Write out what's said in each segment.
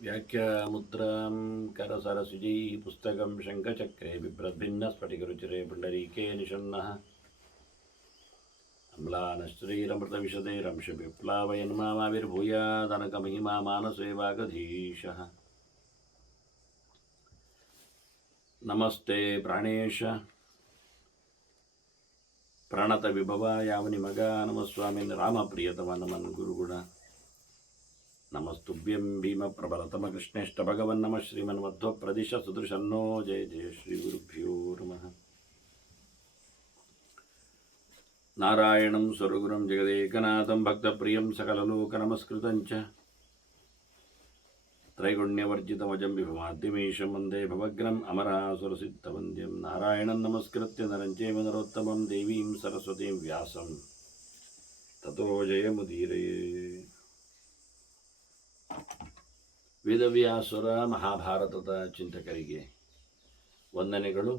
व्याख्यामुद्रां करसरसिजैः पुस्तकं शङ्खचक्रे बिभ्रद्भिन्नस्फटिकरुचिरे पुण्डरीके निषण्णः अम्लानश्रीरमृतविशदैरंशविप्लावयन्माविर्भूयादनकमहिमा मानसे वागधीशः। नमस्ते प्राणेश प्रणतविभवा यावनिमगा नमस्वामिन् रामप्रियतम नमन् गुरुगुण नमस्तुभ्यं भीमप्रबलतमकृष्णेष्ट भगवन्नमः श्रीमन्मध्वप्रदिश सुदृशन्नो जय जय श्रीगुरुभ्यो नमः। नारायणं स्वरगुरुं जगदेकनाथं भक्तप्रियं सकललोकनमस्कृतं च त्रैगुण्यवर्जितमजं विभुमाद्यमीशं वन्दे भवग्नम् अमरासुरसिद्धवन्द्यं नारायणं नमस्कृत्य नरं चैव नरोत्तमं देवीं सरस्वतीं व्यासं ततो जयमुदीरये। ವೇದವ್ಯಾಸುರ ಮಹಾಭಾರತದ ಚಿಂತಕರಿಗೆ ವಂದನೆಗಳು.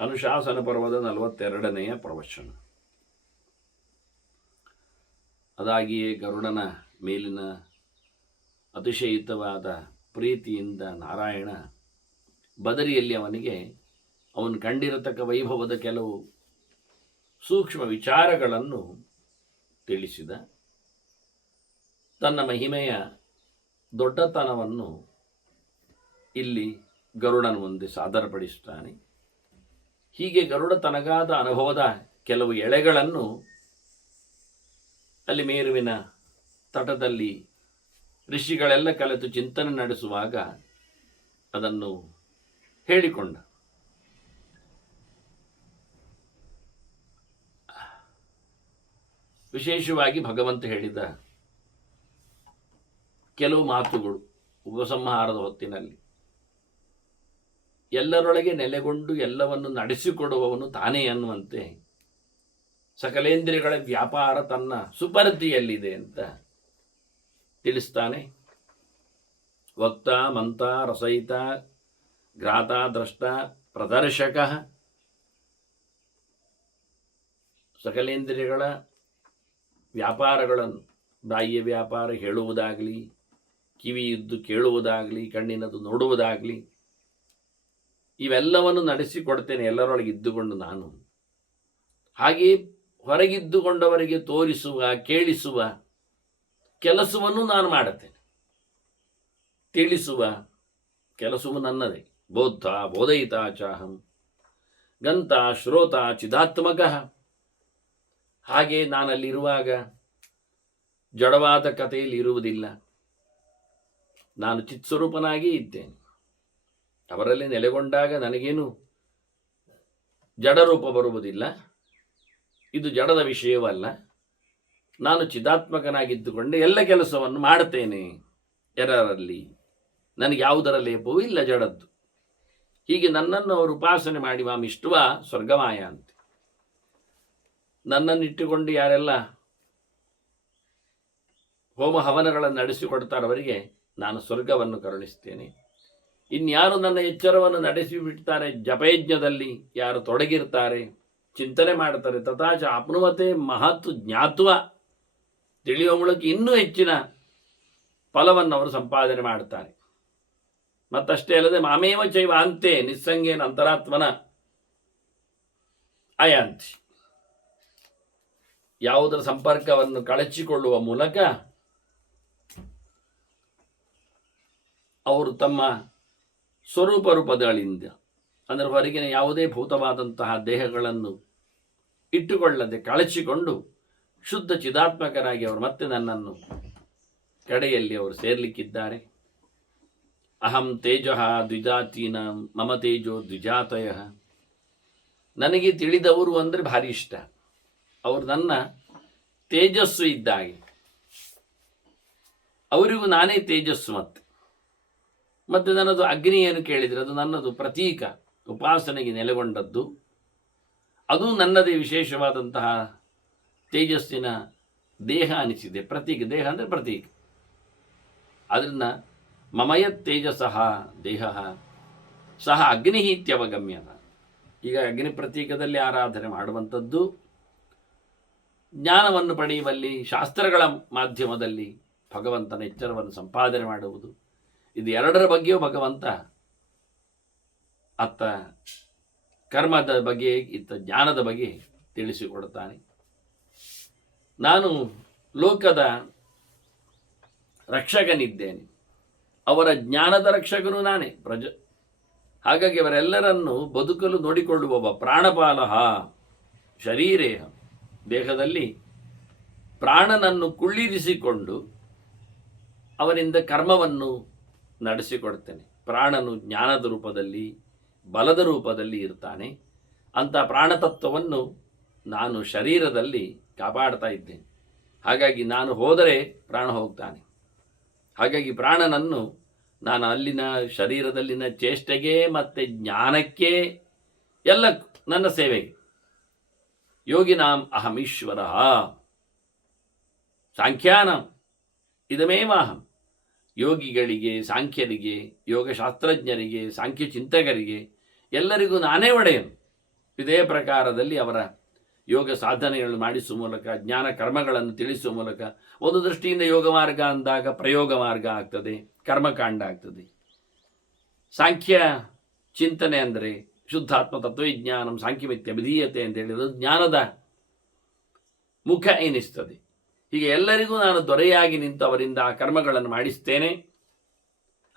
ಅನುಶಾಸನ ಪರ್ವದ 42ನೆಯ ಪ್ರವಚನ. ಅದಾಗಿಯೇ ಗರುಡನ ಮೇಲಿನ ಅತಿಶಯಿತವಾದ ಪ್ರೀತಿಯಿಂದ ನಾರಾಯಣ ಬದರಿಯಲ್ಲಿ ಅವನಿಗೆ ಅವನು ಕಂಡಿರತಕ್ಕ ವೈಭವದ ಕೆಲವು ಸೂಕ್ಷ್ಮ ವಿಚಾರಗಳನ್ನು ತಿಳಿಸಿದ. ತನ್ನ ಮಹಿಮೆಯ ದೊಡ್ಡತನವನ್ನು ಇಲ್ಲಿ ಗರುಡನ ಮುಂದೆ ಸಾದರಪಡಿಸುತ್ತಾನೆ. ಹೀಗೆ ಗರುಡ ತನಗಾದ ಅನುಭವದ ಕೆಲವು ಎಳೆಗಳನ್ನು ಅಲ್ಲಿ ಮೇರುವಿನ ತಟದಲ್ಲಿ ಋಷಿಗಳೆಲ್ಲ ಕಲೆತು ಚಿಂತನೆ ನಡೆಸುವಾಗ ಅದನ್ನು ಹೇಳಿಕೊಂಡ. ವಿಶೇಷವಾಗಿ ಭಗವಂತ ಹೇಳಿದ ಕೆಲವು ಮಾತುಗಳು ಉಪಸಂಹಾರದ ಹೊತ್ತಿನಲ್ಲಿ ಎಲ್ಲರೊಳಗೆ ನೆಲೆಗೊಂಡು ಎಲ್ಲವನ್ನು ನಡೆಸಿಕೊಡುವವನು ತಾನೇ ಅನ್ನುವಂತೆ ಸಕಲೇಂದ್ರಿಯಗಳ ವ್ಯಾಪಾರ ತನ್ನ ಸುಪರತಿಯಲ್ಲಿದೆ ಅಂತ ತಿಳಿಸ್ತಾನೆ. ವಕ್ತ ಮಂತ ರಸಯಿತ ಘ್ರಾತ ದ್ರಷ್ಟ ಪ್ರದರ್ಶಕ ಸಕಲೇಂದ್ರಿಯಗಳ ವ್ಯಾಪಾರಗಳನ್ನು ಬಾಹ್ಯ ವ್ಯಾಪಾರ ಹೇಳುವುದಾಗಲಿ, ಕಿವಿಯಿದ್ದು ಕೇಳುವುದಾಗಲಿ, ಕಣ್ಣಿನದು ನೋಡುವುದಾಗಲಿ, ಇವೆಲ್ಲವನ್ನು ನಡೆಸಿಕೊಡ್ತೇನೆ ಎಲ್ಲರೊಳಗೆ ಇದ್ದುಕೊಂಡು ನಾನು. ಹಾಗೆಯೇ ಹೊರಗಿದ್ದುಕೊಂಡವರಿಗೆ ತೋರಿಸುವ ಕೇಳಿಸುವ ಕೆಲಸವನ್ನು ನಾನು ಮಾಡುತ್ತೇನೆ. ತಿಳಿಸುವ ಕೆಲಸವು ನನ್ನದೇ. ಬೋಧ ಬೋಧಯಿತ ಚಾಹಂ ಗಂತ ಶ್ರೋತ ಚಿದಾತ್ಮಕ. ಹಾಗೆ ನಾನಲ್ಲಿರುವಾಗ ಜಡವಾದ ಕಥೆಯಲ್ಲಿ ಇರುವುದಿಲ್ಲ. ನಾನು ಚಿತ್ಸ್ವರೂಪನಾಗಿ ಇದ್ದೇನೆ. ಅವರಲ್ಲಿ ನೆಲೆಗೊಂಡಾಗ ನನಗೇನು ಜಡರೂಪ ಬರುವುದಿಲ್ಲ. ಇದು ಜಡದ ವಿಷಯವಲ್ಲ. ನಾನು ಚಿದಾತ್ಮಕನಾಗಿದ್ದುಕೊಂಡೆ ಎಲ್ಲ ಕೆಲಸವನ್ನು ಮಾಡುತ್ತೇನೆ. ಎರರಲ್ಲಿ ನನಗೆ ಯಾವುದರ ಲೇಪವೂ ಇಲ್ಲ ಜಡದ್ದು. ಹೀಗೆ ನನ್ನನ್ನು ಅವರು ಉಪಾಸನೆ ಮಾಡಿ ಮಾಮಿಷ್ಟುವ ಸ್ವರ್ಗಮಾಯ ಅಂತ ನನ್ನನ್ನಿಟ್ಟುಕೊಂಡು ಯಾರೆಲ್ಲ ಹೋಮ ಹವನಗಳನ್ನು ನಡೆಸಿಕೊಡ್ತಾರವರಿಗೆ ನಾನು ಸ್ವರ್ಗವನ್ನು ಕರುಣಿಸ್ತೇನೆ. ಇನ್ಯಾರು ನನ್ನ ಎಚ್ಚರವನ್ನು ನಡೆಸಿ ಬಿಡ್ತಾರೆ, ಜಪಯಜ್ಞದಲ್ಲಿ ಯಾರು ತೊಡಗಿರ್ತಾರೆ, ಚಿಂತನೆ ಮಾಡ್ತಾರೆ, ತಥಾಚ ಆಪ್ನುವತೆ ಮಹತ್ ಜ್ಞಾತ್ವ ತಿಳಿಯುವ ಮೂಲಕ ಇನ್ನೂ ಹೆಚ್ಚಿನ ಫಲವನ್ನು ಅವರು ಸಂಪಾದನೆ ಮಾಡ್ತಾರೆ. ಮತ್ತಷ್ಟೇ ಅಲ್ಲದೆ ಮಾಮೇವ ಚೈವ ಅಂತೆ ನಿಸ್ಸಂಗೇನ ಅಂತರಾತ್ಮನ ಅಯಾಂತಿ. ಯಾವುದರ ಸಂಪರ್ಕವನ್ನು ಕಳಚಿಕೊಳ್ಳುವ ಮೂಲಕ ಅವರು ತಮ್ಮ ಸ್ವರೂಪ ರೂಪಗಳಿಂದ, ಅಂದರೆ ಹೊರಗಿನ ಯಾವುದೇ ಭೂತವಾದಂತಹ ದೇಹಗಳನ್ನು ಇಟ್ಟುಕೊಳ್ಳದೆ ಕಳಚಿಕೊಂಡು ಶುದ್ಧ ಚಿದಾತ್ಮಕರಾಗಿ ಅವರು ಮತ್ತೆ ನನ್ನನ್ನು ಕಡೆಯಲ್ಲಿ ಅವರು ಸೇರ್ಲಿಕ್ಕಿದ್ದಾರೆ. ಅಹಂ ತೇಜ ದ್ವಿಜಾತೀನ ಮಮ ತೇಜೋ ದ್ವಿಜಾತಯ. ನನಗೆ ತಿಳಿದವರು ಅಂದರೆ ಭಾರಿ ಇಷ್ಟ. ಅವರು ನನ್ನ ತೇಜಸ್ಸು ಇದ್ದಾಗೆ, ಅವರಿಗೂ ನಾನೇ ತೇಜಸ್ಸು. ಮತ್ತು ನನ್ನದು ಅಗ್ನಿ ಏನು ಕೇಳಿದರೆ ಅದು ನನ್ನದು ಪ್ರತೀಕ, ಉಪಾಸನೆಗೆ ನೆಲೆಗೊಂಡದ್ದು. ಅದು ನನ್ನದೇ ವಿಶೇಷವಾದಂತಹ ತೇಜಸ್ಸಿನ ದೇಹ ಅನಿಸಿದೆ. ಪ್ರತೀಕ, ದೇಹ ಅಂದರೆ ಪ್ರತೀಕ. ಅದರಿಂದ ಮಮಯತ್ ತೇಜಸಃ ದೇಹ ಸಹ ಅಗ್ನಿ ಇತ್ಯವಗಮ್ಯ. ಈಗ ಅಗ್ನಿ ಪ್ರತೀಕದಲ್ಲಿ ಆರಾಧನೆ ಮಾಡುವಂಥದ್ದು, ಜ್ಞಾನವನ್ನು ಪಡೆಯುವಲ್ಲಿ ಶಾಸ್ತ್ರಗಳ ಮಾಧ್ಯಮದಲ್ಲಿ ಭಗವಂತನ ಎಚ್ಚರವನ್ನು ಸಂಪಾದನೆ ಮಾಡುವುದು, ಇದು ಎರಡರ ಬಗ್ಗೆಯೂ ಭಗವಂತ ಅತ್ತ ಕರ್ಮದ ಬಗ್ಗೆ ಇತ್ತ ಜ್ಞಾನದ ಬಗ್ಗೆ ತಿಳಿಸಿಕೊಡುತ್ತಾನೆ. ನಾನು ಲೋಕದ ರಕ್ಷಕನಿದ್ದೇನೆ, ಅವರ ಜ್ಞಾನದ ರಕ್ಷಕನು ನಾನೇ ಹಾಗಾಗಿ ಅವರೆಲ್ಲರನ್ನು ಬದುಕಲು ನೋಡಿಕೊಳ್ಳುವವ. ಪ್ರಾಣಪಾಲಹ ಶರೀರೇಹ, ದೇಹದಲ್ಲಿ ಪ್ರಾಣನನ್ನು ಕುಳ್ಳಿರಿಸಿಕೊಂಡು ಅವನಿಂದ ಕರ್ಮವನ್ನು ನಡೆಸಿಕೊಡ್ತೇನೆ. ಪ್ರಾಣನು ಜ್ಞಾನದ ರೂಪದಲ್ಲಿ ಬಲದ ರೂಪದಲ್ಲಿ ಇರ್ತಾನೆ. ಅಂಥ ಪ್ರಾಣತತ್ವವನ್ನು ನಾನು ಶರೀರದಲ್ಲಿ ಕಾಪಾಡ್ತಾ ಇದ್ದೇನೆ. ಹಾಗಾಗಿ ನಾನು ಹೋದರೆ ಪ್ರಾಣ ಹೋಗ್ತಾನೆ. ಹಾಗಾಗಿ ಪ್ರಾಣನನ್ನು ನಾನು ಅಲ್ಲಿನ ಶರೀರದಲ್ಲಿನ ಚೇಷ್ಟೆಗೆ ಮತ್ತು ಜ್ಞಾನಕ್ಕೆ ಎಲ್ಲ ನನ್ನ ಸೇವೆಗೆ ಯೋಗಿನಾಂ ಅಹಮೀಶ್ವರ ಸಾಂಖ್ಯಾನಂ ಇದಮೇವಾಹಂ. ಯೋಗಿಗಳಿಗೆ, ಸಾಂಖ್ಯರಿಗೆ, ಯೋಗಶಾಸ್ತ್ರಜ್ಞರಿಗೆ, ಸಾಂಖ್ಯ ಚಿಂತಕರಿಗೆ ಎಲ್ಲರಿಗೂ ನಾನೇ ಒಡೆಯನು. ಇದೇ ಪ್ರಕಾರದಲ್ಲಿ ಅವರ ಯೋಗ ಸಾಧನೆಗಳನ್ನು ಮಾಡಿಸುವ ಮೂಲಕ, ಜ್ಞಾನ ಕರ್ಮಗಳನ್ನು ತಿಳಿಸುವ ಮೂಲಕ, ಒಂದು ದೃಷ್ಟಿಯಿಂದ ಯೋಗ ಮಾರ್ಗ ಅಂದಾಗ ಪ್ರಯೋಗ ಮಾರ್ಗ ಆಗ್ತದೆ, ಕರ್ಮಕಾಂಡ ಆಗ್ತದೆ. ಸಾಂಖ್ಯ ಚಿಂತನೆ ಅಂದರೆ ಶುದ್ಧಾತ್ಮ ತತ್ವವಿಜ್ಞಾನಂ ಸಾಂಖ್ಯಮಿತ್ಯ ವಿಧೀಯತೆ ಅಂತ ಹೇಳಿರೋದು ಜ್ಞಾನದ ಮುಖ ಎನಿಸ್ತದೆ. ಹೀಗೆ ಎಲ್ಲರಿಗೂ ನಾನು ದೊರೆಯಾಗಿ ನಿಂತು ಅವರಿಂದ ಆ ಕರ್ಮಗಳನ್ನು ಮಾಡಿಸ್ತೇನೆ.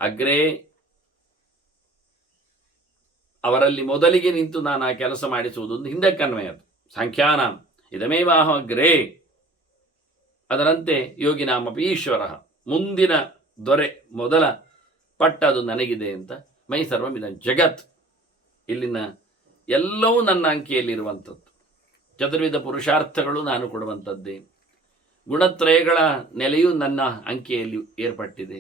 ಅಗ್ರೇ ಅವರಲ್ಲಿ ಮೊದಲಿಗೆ ನಿಂತು ನಾನು ಆ ಕೆಲಸ ಮಾಡಿಸುವುದು ಒಂದು ಹಿಂದಕ್ಕನ್ವಯ. ಅದು ಸಾಂಖ್ಯಾನಾಂ ಇದಮೇವಾಹಂ ಅಗ್ರೇ. ಅದರಂತೆ ಯೋಗಿನಾಮಪಿ ಈಶ್ವರ, ಮುಂದಿನ ದೊರೆ, ಮೊದಲ ಪಟ್ಟದು ನನಗಿದೆ ಅಂತ. ಮೈ ಸರ್ವಂ ಇದಂ ಜಗತ್, ಇಲ್ಲಿನ ಎಲ್ಲವೂ ನನ್ನ ಅಂಕೆಯಲ್ಲಿರುವಂಥದ್ದು. ಚತುರ್ವಿಧ ಪುರುಷಾರ್ಥಗಳು ನಾನು ಕೊಡುವಂಥದ್ದೇ. ಗುಣತ್ರಯಗಳ ನೆಲೆಯೂ ನನ್ನ ಅಂಕೆಯಲ್ಲಿ ಏರ್ಪಟ್ಟಿದೆ.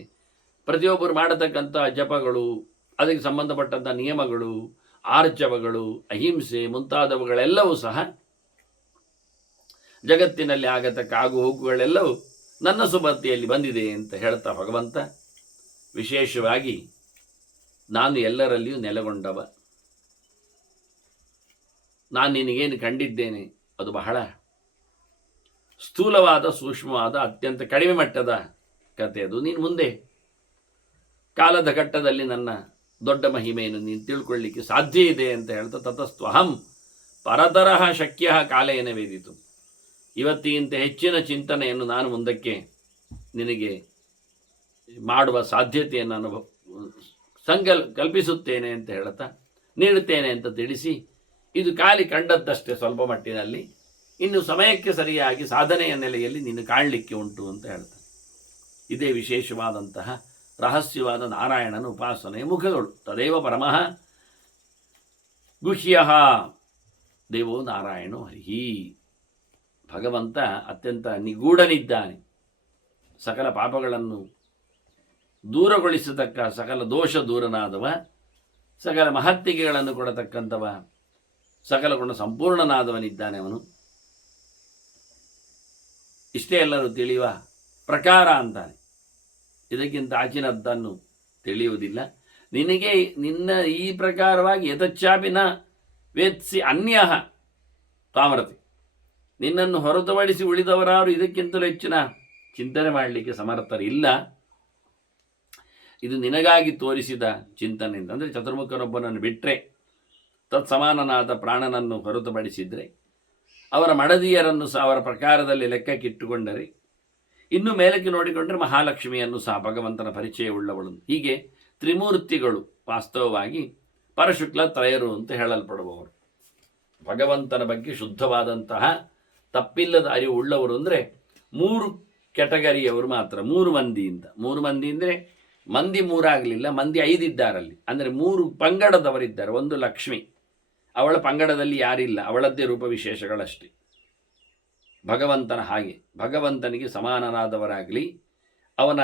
ಪ್ರತಿಯೊಬ್ಬರು ಮಾಡತಕ್ಕಂಥ ಜಪಗಳು, ಅದಕ್ಕೆ ಸಂಬಂಧಪಟ್ಟಂಥ ನಿಯಮಗಳು, ಆರ್ಜವಗಳು, ಅಹಿಂಸೆ ಮುಂತಾದವುಗಳೆಲ್ಲವೂ ಸಹ ಜಗತ್ತಿನಲ್ಲಿ ಆಗತಕ್ಕ ಆಗು ಹೋಗುಗಳೆಲ್ಲವೂ ನನ್ನ ಸುಬತ್ತಿಯಲ್ಲಿ ಬಂದಿದೆ ಅಂತ ಹೇಳ್ತಾ ಭಗವಂತ ವಿಶೇಷವಾಗಿ ನಾನು ಎಲ್ಲರಲ್ಲಿಯೂ ನೆಲೆಗೊಂಡವ, ನಾನು ನಿನಗೇನು ಕಂಡಿದ್ದೇನೆ ಅದು ಬಹಳ ಸ್ಥೂಲವಾದ, ಸೂಕ್ಷ್ಮವಾದ, ಅತ್ಯಂತ ಕಡಿಮೆ ಮಟ್ಟದ ಕಥೆ. ಅದು ನೀನು ಮುಂದೆ ಕಾಲದ ಘಟ್ಟದಲ್ಲಿ ನನ್ನ ದೊಡ್ಡ ಮಹಿಮೆಯನ್ನು ನೀನು ತಿಳ್ಕೊಳ್ಳಿಕ್ಕೆ ಸಾಧ್ಯ ಇದೆ ಅಂತ ಹೇಳ್ತಾ ತತಸ್ತ್ವಹಂ ಪರತರಃ ಶಕ್ಯ ಕಾಲೇನ ವೇದಿತು. ಇವತ್ತಿಗಿಂತ ಹೆಚ್ಚಿನ ಚಿಂತನೆಯನ್ನು ನಾನು ಮುಂದಕ್ಕೆ ನಿನಗೆ ಮಾಡುವ ಸಾಧ್ಯತೆಯನ್ನು ನಾನು ಕಲ್ಪಿಸುತ್ತೇನೆ ಅಂತ ಹೇಳ್ತಾ ನೀಡುತ್ತೇನೆ ಅಂತ ತಿಳಿಸಿ, ಇದು ಖಾಲಿ ಕಂಡದ್ದಷ್ಟೇ ಸ್ವಲ್ಪ ಮಟ್ಟಿನಲ್ಲಿ, ಇನ್ನು ಸಮಯಕ್ಕೆ ಸರಿಯಾಗಿ ಸಾಧನೆಯ ನೆಲೆಯಲ್ಲಿ ನೀನು ಕಾಣಲಿಕ್ಕೆ ಉಂಟು ಅಂತ ಹೇಳ್ತಾನೆ. ಇದೇ ವಿಶೇಷವಾದಂತಹ ರಹಸ್ಯವಾದ ನಾರಾಯಣನ ಉಪಾಸನೆಯ ಮುಖಗಳು. ತದೇವ ಪರಮಃ ಗುಹ್ಯಃ ದೇವೋ ನಾರಾಯಣೋ ಹರಿಹಿ. ಭಗವಂತ ಅತ್ಯಂತ ನಿಗೂಢನಿದ್ದಾನೆ. ಸಕಲ ಪಾಪಗಳನ್ನು ದೂರಗೊಳಿಸತಕ್ಕ ಸಕಲ ದೋಷ ದೂರನಾದವ, ಸಕಲ ಮಹತ್ತಿಗೆಗಳನ್ನು ಕೊಡತಕ್ಕಂಥವ, ಸಕಲ ಗುಣ ಸಂಪೂರ್ಣನಾದವನಿದ್ದಾನೆ ಅವನು. ಇಷ್ಟೇ ಎಲ್ಲರೂ ತಿಳಿಯುವ ಪ್ರಕಾರ ಅಂತಾನೆ. ಇದಕ್ಕಿಂತ ಆಚಿನದ್ದನ್ನು ತಿಳಿಯುವುದಿಲ್ಲ. ನಿನಗೆ ನಿನ್ನ ಈ ಪ್ರಕಾರವಾಗಿ ಯಥಚ್ಛಾಪಿನ ವೇತ್ಸಿ ಅನ್ಯ ತಾಮ್ರತಿ, ನಿನ್ನನ್ನು ಹೊರತುಪಡಿಸಿ ಉಳಿದವರಾರು ಇದಕ್ಕಿಂತಲೂ ಹೆಚ್ಚಿನ ಚಿಂತನೆ ಮಾಡಲಿಕ್ಕೆ ಸಮರ್ಥರಿಲ್ಲ. ಇದು ನಿನಗಾಗಿ ತೋರಿಸಿದ ಚಿಂತನೆ ಅಂತಂದರೆ ಚತುರ್ಮುಖನೊಬ್ಬನನ್ನು ಬಿಟ್ಟರೆ, ತತ್ಸಮಾನನಾದ ಪ್ರಾಣನನ್ನು ಹೊರತುಪಡಿಸಿದರೆ, ಅವರ ಮಡದಿಯರನ್ನು ಸಹ ಅವರ ಪ್ರಕಾರದಲ್ಲಿ ಲೆಕ್ಕಕ್ಕಿಟ್ಟುಕೊಂಡರೆ, ಇನ್ನು ಮೇಲಕ್ಕೆ ನೋಡಿಕೊಂಡರೆ ಮಹಾಲಕ್ಷ್ಮಿಯನ್ನು ಸಹ ಭಗವಂತನ ಪರಿಚಯವುಳ್ಳವಳು. ಹೀಗೆ ತ್ರಿಮೂರ್ತಿಗಳು ವಾಸ್ತವವಾಗಿ ಪರಶುಕ್ಲ ತ್ರಯರು ಅಂತ ಹೇಳಲ್ಪಡುವವರು. ಭಗವಂತನ ಬಗ್ಗೆ ಶುದ್ಧವಾದಂತಹ ತಪ್ಪಿಲ್ಲದ ಅರಿವು ಉಳ್ಳವರು ಅಂದರೆ 3 ಕೆಟಗರಿಯವರು ಮಾತ್ರ. 3 ಮಂದಿಯಿಂದ, 3 ಮಂದಿ ಅಂದರೆ ಮಂದಿ 3 ಆಗಲಿಲ್ಲ, ಮಂದಿ 5 ಇದ್ದಾರಲ್ಲಿ. ಅಂದರೆ 3 ಪಂಗಡದವರಿದ್ದಾರೆ. ಒಂದು ಲಕ್ಷ್ಮಿ, ಅವಳ ಪಂಗಡದಲ್ಲಿ ಯಾರಿಲ್ಲ, ಅವಳದ್ದೇ ರೂಪ ವಿಶೇಷಗಳಷ್ಟೇ. ಭಗವಂತನ ಹಾಗೆ ಭಗವಂತನಿಗೆ ಸಮಾನನಾದವರಾಗಲಿ, ಅವನ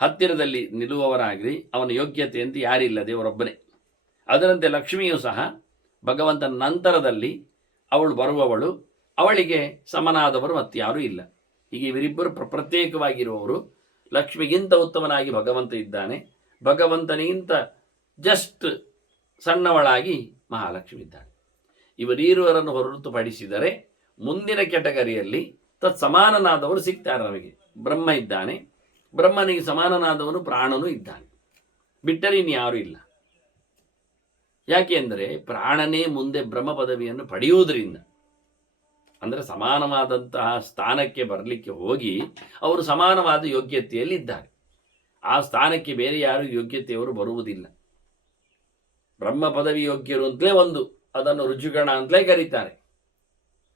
ಹತ್ತಿರದಲ್ಲಿ ನಿಲ್ಲುವವರಾಗಲಿ, ಅವನ ಯೋಗ್ಯತೆ ಅಂತ ಯಾರಿಲ್ಲ, ದೇವರೊಬ್ಬನೇ. ಅದರಂತೆ ಲಕ್ಷ್ಮಿಯು ಸಹ ಭಗವಂತನ ನಂತರದಲ್ಲಿ ಅವಳು ಬರುವವಳು, ಅವಳಿಗೆ ಸಮನಾದವರು ಮತ್ತಾರೂ ಇಲ್ಲ. ಹೀಗೆ ಇವರಿಬ್ಬರು ಪ್ರತ್ಯೇಕವಾಗಿರುವವರು. ಲಕ್ಷ್ಮಿಗಿಂತ ಉತ್ತಮನಾಗಿ ಭಗವಂತ ಇದ್ದಾನೆ, ಭಗವಂತನಿಗಿಂತ ಜಸ್ಟ್ ಸಣ್ಣವಳಾಗಿ ಮಹಾಲಕ್ಷ್ಮಿ ಇದ್ದಾಳೆ. ಇವರೀರುವರನ್ನು ಹೊರತುಪಡಿಸಿದರೆ ಮುಂದಿನ ಕೆಟಗರಿಯಲ್ಲಿ ತತ್ಸಮಾನನಾದವರು ಸಿಗ್ತಾರೆ ನಮಗೆ. ಬ್ರಹ್ಮ ಇದ್ದಾನೆ, ಬ್ರಹ್ಮನಿಗೆ ಸಮಾನನಾದವನು ಪ್ರಾಣನೂ ಇದ್ದಾನೆ. ಬಿಟ್ಟರೆ ಇನ್ಯಾರೂ ಇಲ್ಲ. ಯಾಕೆ ಅಂದರೆ ಪ್ರಾಣನೇ ಮುಂದೆ ಬ್ರಹ್ಮ ಪದವಿಯನ್ನು ಪಡೆಯುವುದರಿಂದ, ಅಂದರೆ ಸಮಾನವಾದಂತಹ ಸ್ಥಾನಕ್ಕೆ ಬರಲಿಕ್ಕೆ ಹೋಗಿ ಅವರು ಸಮಾನವಾದ ಯೋಗ್ಯತೆಯಲ್ಲಿದ್ದಾರೆ. ಆ ಸ್ಥಾನಕ್ಕೆ ಬೇರೆ ಯಾರು ಯೋಗ್ಯತೆಯವರು ಬರುವುದಿಲ್ಲ. ಬ್ರಹ್ಮ ಪದವಿ ಯೋಗ್ಯರು ಅಂತಲೇ ಒಂದು, ಅದನ್ನು ರುಜುಗಣ ಅಂತಲೇ ಕರೀತಾರೆ.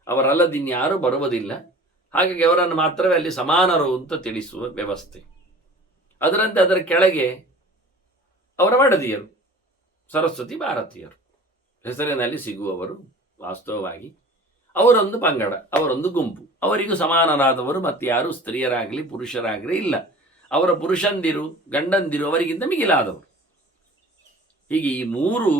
ಅವರಲ್ಲದಿನ್ಯಾರೂ ಬರುವುದಿಲ್ಲ. ಹಾಗಾಗಿ ಅವರನ್ನು ಮಾತ್ರವೇ ಅಲ್ಲಿ ಸಮಾನರು ಅಂತ ತಿಳಿಸುವ ವ್ಯವಸ್ಥೆ. ಅದರಂತೆ ಅದರ ಕೆಳಗೆ ಅವರ ಮಡದಿಯರು, ಸರಸ್ವತಿ ಭಾರತೀಯರು ಹೆಸರಿನಲ್ಲಿ ಸಿಗುವವರು. ವಾಸ್ತವವಾಗಿ ಅವರೊಂದು ಪಂಗಡ, ಅವರೊಂದು ಗುಂಪು. ಅವರಿಗೂ ಸಮಾನರಾದವರು ಮತ್ತೆ ಯಾರು ಸ್ತ್ರೀಯರಾಗಲಿ ಪುರುಷರಾಗಲಿ ಇಲ್ಲ. ಅವರ ಪುರುಷಂದಿರು ಗಂಡಂದಿರು ಅವರಿಗಿಂತ ಮಿಗಿಲಾದವರು. ಹೀಗೆ ಈ 3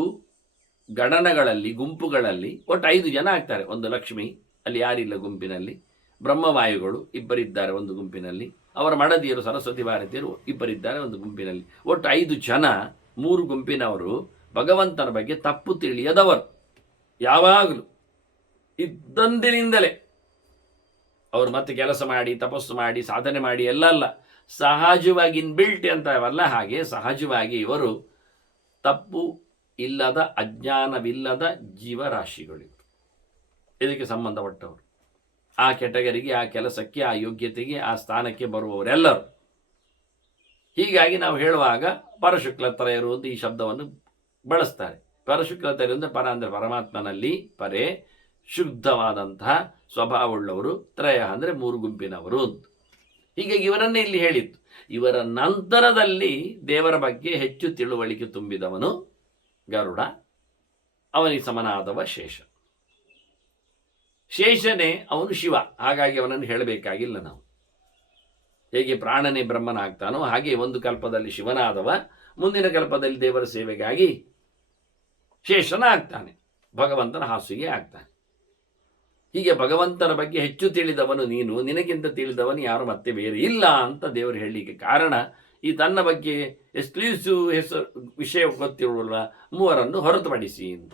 ಗಣನಗಳಲ್ಲಿ, ಗುಂಪುಗಳಲ್ಲಿ ಒಟ್ಟು 5 ಜನ ಆಗ್ತಾರೆ. ಒಂದು ಲಕ್ಷ್ಮಿ, ಅಲ್ಲಿ ಯಾರಿಲ್ಲ ಗುಂಪಿನಲ್ಲಿ. ಬ್ರಹ್ಮವಾಯುಗಳು ಇಬ್ಬರಿದ್ದಾರೆ ಒಂದು ಗುಂಪಿನಲ್ಲಿ. ಅವರ ಮಡದಿಯರು ಸರಸ್ವತಿ ಭಾರತೀಯರು ಇಬ್ಬರಿದ್ದಾರೆ ಒಂದು ಗುಂಪಿನಲ್ಲಿ. ಒಟ್ಟು 5 ಜನ 3 ಗುಂಪಿನವರು ಭಗವಂತನ ಬಗ್ಗೆ ತಪ್ಪು ತಿಳಿಯದವರು. ಯಾವಾಗಲೂ ಇದ್ದಂದಿನಿಂದಲೇ ಅವರು ಮತ್ತೆ ಕೆಲಸ ಮಾಡಿ, ತಪಸ್ಸು ಮಾಡಿ, ಸಾಧನೆ ಮಾಡಿ ಎಲ್ಲ ಅಲ್ಲ, ಸಹಜವಾಗಿ ಇನ್ಬಿಲ್ಟ್ ಅಂತವಲ್ಲ, ಹಾಗೆ ಸಹಜವಾಗಿ ಇವರು ತಪ್ಪು ಇಲ್ಲದ, ಅಜ್ಞಾನವಿಲ್ಲದ ಜೀವರಾಶಿಗಳು. ಇದಕ್ಕೆ ಸಂಬಂಧಪಟ್ಟವರು, ಆ ಕೆಟಗರಿಗೆ, ಆ ಕೆಲಸಕ್ಕೆ, ಆ ಯೋಗ್ಯತೆಗೆ, ಆ ಸ್ಥಾನಕ್ಕೆ ಬರುವವರೆಲ್ಲರೂ. ಹೀಗಾಗಿ ನಾವು ಹೇಳುವಾಗ ಪರಶುಕ್ಲತ್ರಯರು ಅಂತ ಈ ಶಬ್ದವನ್ನು ಬಳಸ್ತಾರೆ. ಪರಶುಕ್ಲತ್ರಯರು ಅಂದರೆ ಪರ ಅಂದರೆ ಪರಮಾತ್ಮನಲ್ಲಿ ಪರೇ ಶುದ್ಧವಾದಂತಹ ಸ್ವಭಾವವುಳ್ಳವರು, ತ್ರಯ ಅಂದರೆ 3 ಗುಂಪಿನವರು ಅಂತ. ಹೀಗಾಗಿ ಇವರನ್ನೇ ಇಲ್ಲಿ ಹೇಳಿತ್ತು. ಇವರ ನಂತರದಲ್ಲಿ ದೇವರ ಬಗ್ಗೆ ಹೆಚ್ಚು ತಿಳುವಳಿಕೆ ತುಂಬಿದವನು ಗರುಡ, ಅವನಿಗೆ ಸಮನಾದವ ಶೇಷ. ಶೇಷನೇ ಅವನು ಶಿವ. ಹಾಗಾಗಿ ಅವನನ್ನು ಹೇಳಬೇಕಾಗಿಲ್ಲ ನಾವು. ಹೇಗೆ ಪ್ರಾಣನೇ ಬ್ರಹ್ಮನಾಗ್ತಾನೋ ಹಾಗೆ ಒಂದು ಕಲ್ಪದಲ್ಲಿ ಶಿವನಾದವ ಮುಂದಿನ ಕಲ್ಪದಲ್ಲಿ ದೇವರ ಸೇವೆಗಾಗಿ ಶೇಷನ ಆಗ್ತಾನೆ, ಭಗವಂತನ ಹಾಸಿಗೆ ಆಗ್ತಾನೆ. ಹೀಗೆ ಭಗವಂತನ ಬಗ್ಗೆ ಹೆಚ್ಚು ತಿಳಿದವನು ನೀನು, ನಿನಗಿಂತ ತಿಳಿದವನು ಯಾರು ಮತ್ತೆ ಬೇರೆ ಇಲ್ಲ ಅಂತ ದೇವರು ಹೇಳಲಿಕ್ಕೆ ಕಾರಣ, ಈ ತನ್ನ ಬಗ್ಗೆ ಎಕ್ಸ್ಕ್ಲೂಸಿವ್ ವಿಷಯ ಗೊತ್ತಿರುವ 3 ಹೊರತುಪಡಿಸಿ ಅಂತ.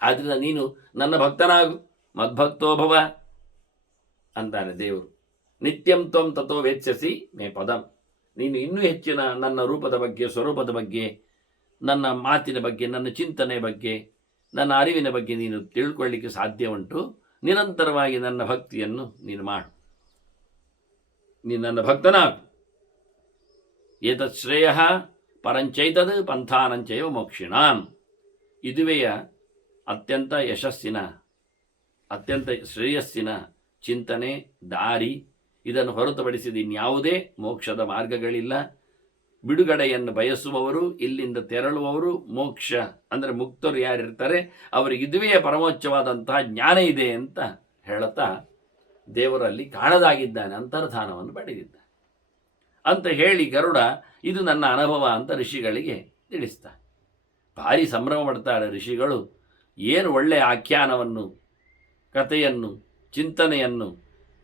ಆದ್ದರಿಂದ ನೀನು ನನ್ನ ಭಕ್ತನಾಗು, ಮದ್ಭಕ್ತೋಭವ ಅಂತಾನೆ ದೇವರು. ನಿತ್ಯಂ ತ್ವಂ ತಥೋ ವೇತ್ಸ್ಯಸಿ ಮೇ ಪದಂ. ನೀನು ಇನ್ನೂ ಹೆಚ್ಚಿನ ನನ್ನ ರೂಪದ ಬಗ್ಗೆ, ಸ್ವರೂಪದ ಬಗ್ಗೆ, ನನ್ನ ಮಾತಿನ ಬಗ್ಗೆ, ನನ್ನ ಚಿಂತನೆ ಬಗ್ಗೆ, ನನ್ನ ಅರಿವಿನ ಬಗ್ಗೆ ನೀನು ತಿಳ್ಕೊಳ್ಳಿಕ್ಕೆ ಸಾಧ್ಯ ಉಂಟು. ನಿರಂತರವಾಗಿ ನನ್ನ ಭಕ್ತಿಯನ್ನು ನೀನು ಮಾಡು, ನೀನು ನನ್ನ ಭಕ್ತನಾಗು. ಏತತ್ ಶ್ರೇಯ ಪರಂಚೈತದ್ ಪಂಥಾನಂಚೈವ ಮೋಕ್ಷಿಣಾಂ. ಇದುವೆಯ ಅತ್ಯಂತ ಯಶಸ್ಸಿನ, ಅತ್ಯಂತ ಶ್ರೇಯಸ್ಸಿನ ಚಿಂತನೆ, ದಾರಿ. ಇದನ್ನು ಹೊರತುಪಡಿಸಿದ ಇನ್ಯಾವುದೇ ಮೋಕ್ಷದ ಮಾರ್ಗಗಳಿಲ್ಲ. ಬಿಡುಗಡೆಯನ್ನು ಬಯಸುವವರು, ಇಲ್ಲಿಂದ ತೆರಳುವವರು, ಮೋಕ್ಷ ಅಂದರೆ ಮುಕ್ತರು ಯಾರಿರ್ತಾರೆ ಅವರಿಗೆ ಇದುವೇ ಪರಮೋಚ್ಚವಾದಂತಹ ಜ್ಞಾನ ಇದೆ ಅಂತ ಹೇಳುತ್ತಾ ದೇವರಲ್ಲಿ ಕಾಣದಾಗಿದ್ದಾನೆ, ಅಂತರ್ಧಾನವನ್ನು ಪಡೆದಿದ್ದಾನೆ ಅಂತ ಹೇಳಿ ಗರುಡ ಇದು ನನ್ನ ಅನುಭವ ಅಂತ ಋಷಿಗಳಿಗೆ ತಿಳಿಸ್ತಾನೆ. ಭಾರಿ ಸಂಭ್ರಮ ಪಡ್ತಾರೆ ಋಷಿಗಳು. ಏನು ಒಳ್ಳೆಯ ಆಖ್ಯಾನವನ್ನು, ಕಥೆಯನ್ನು, ಚಿಂತನೆಯನ್ನು,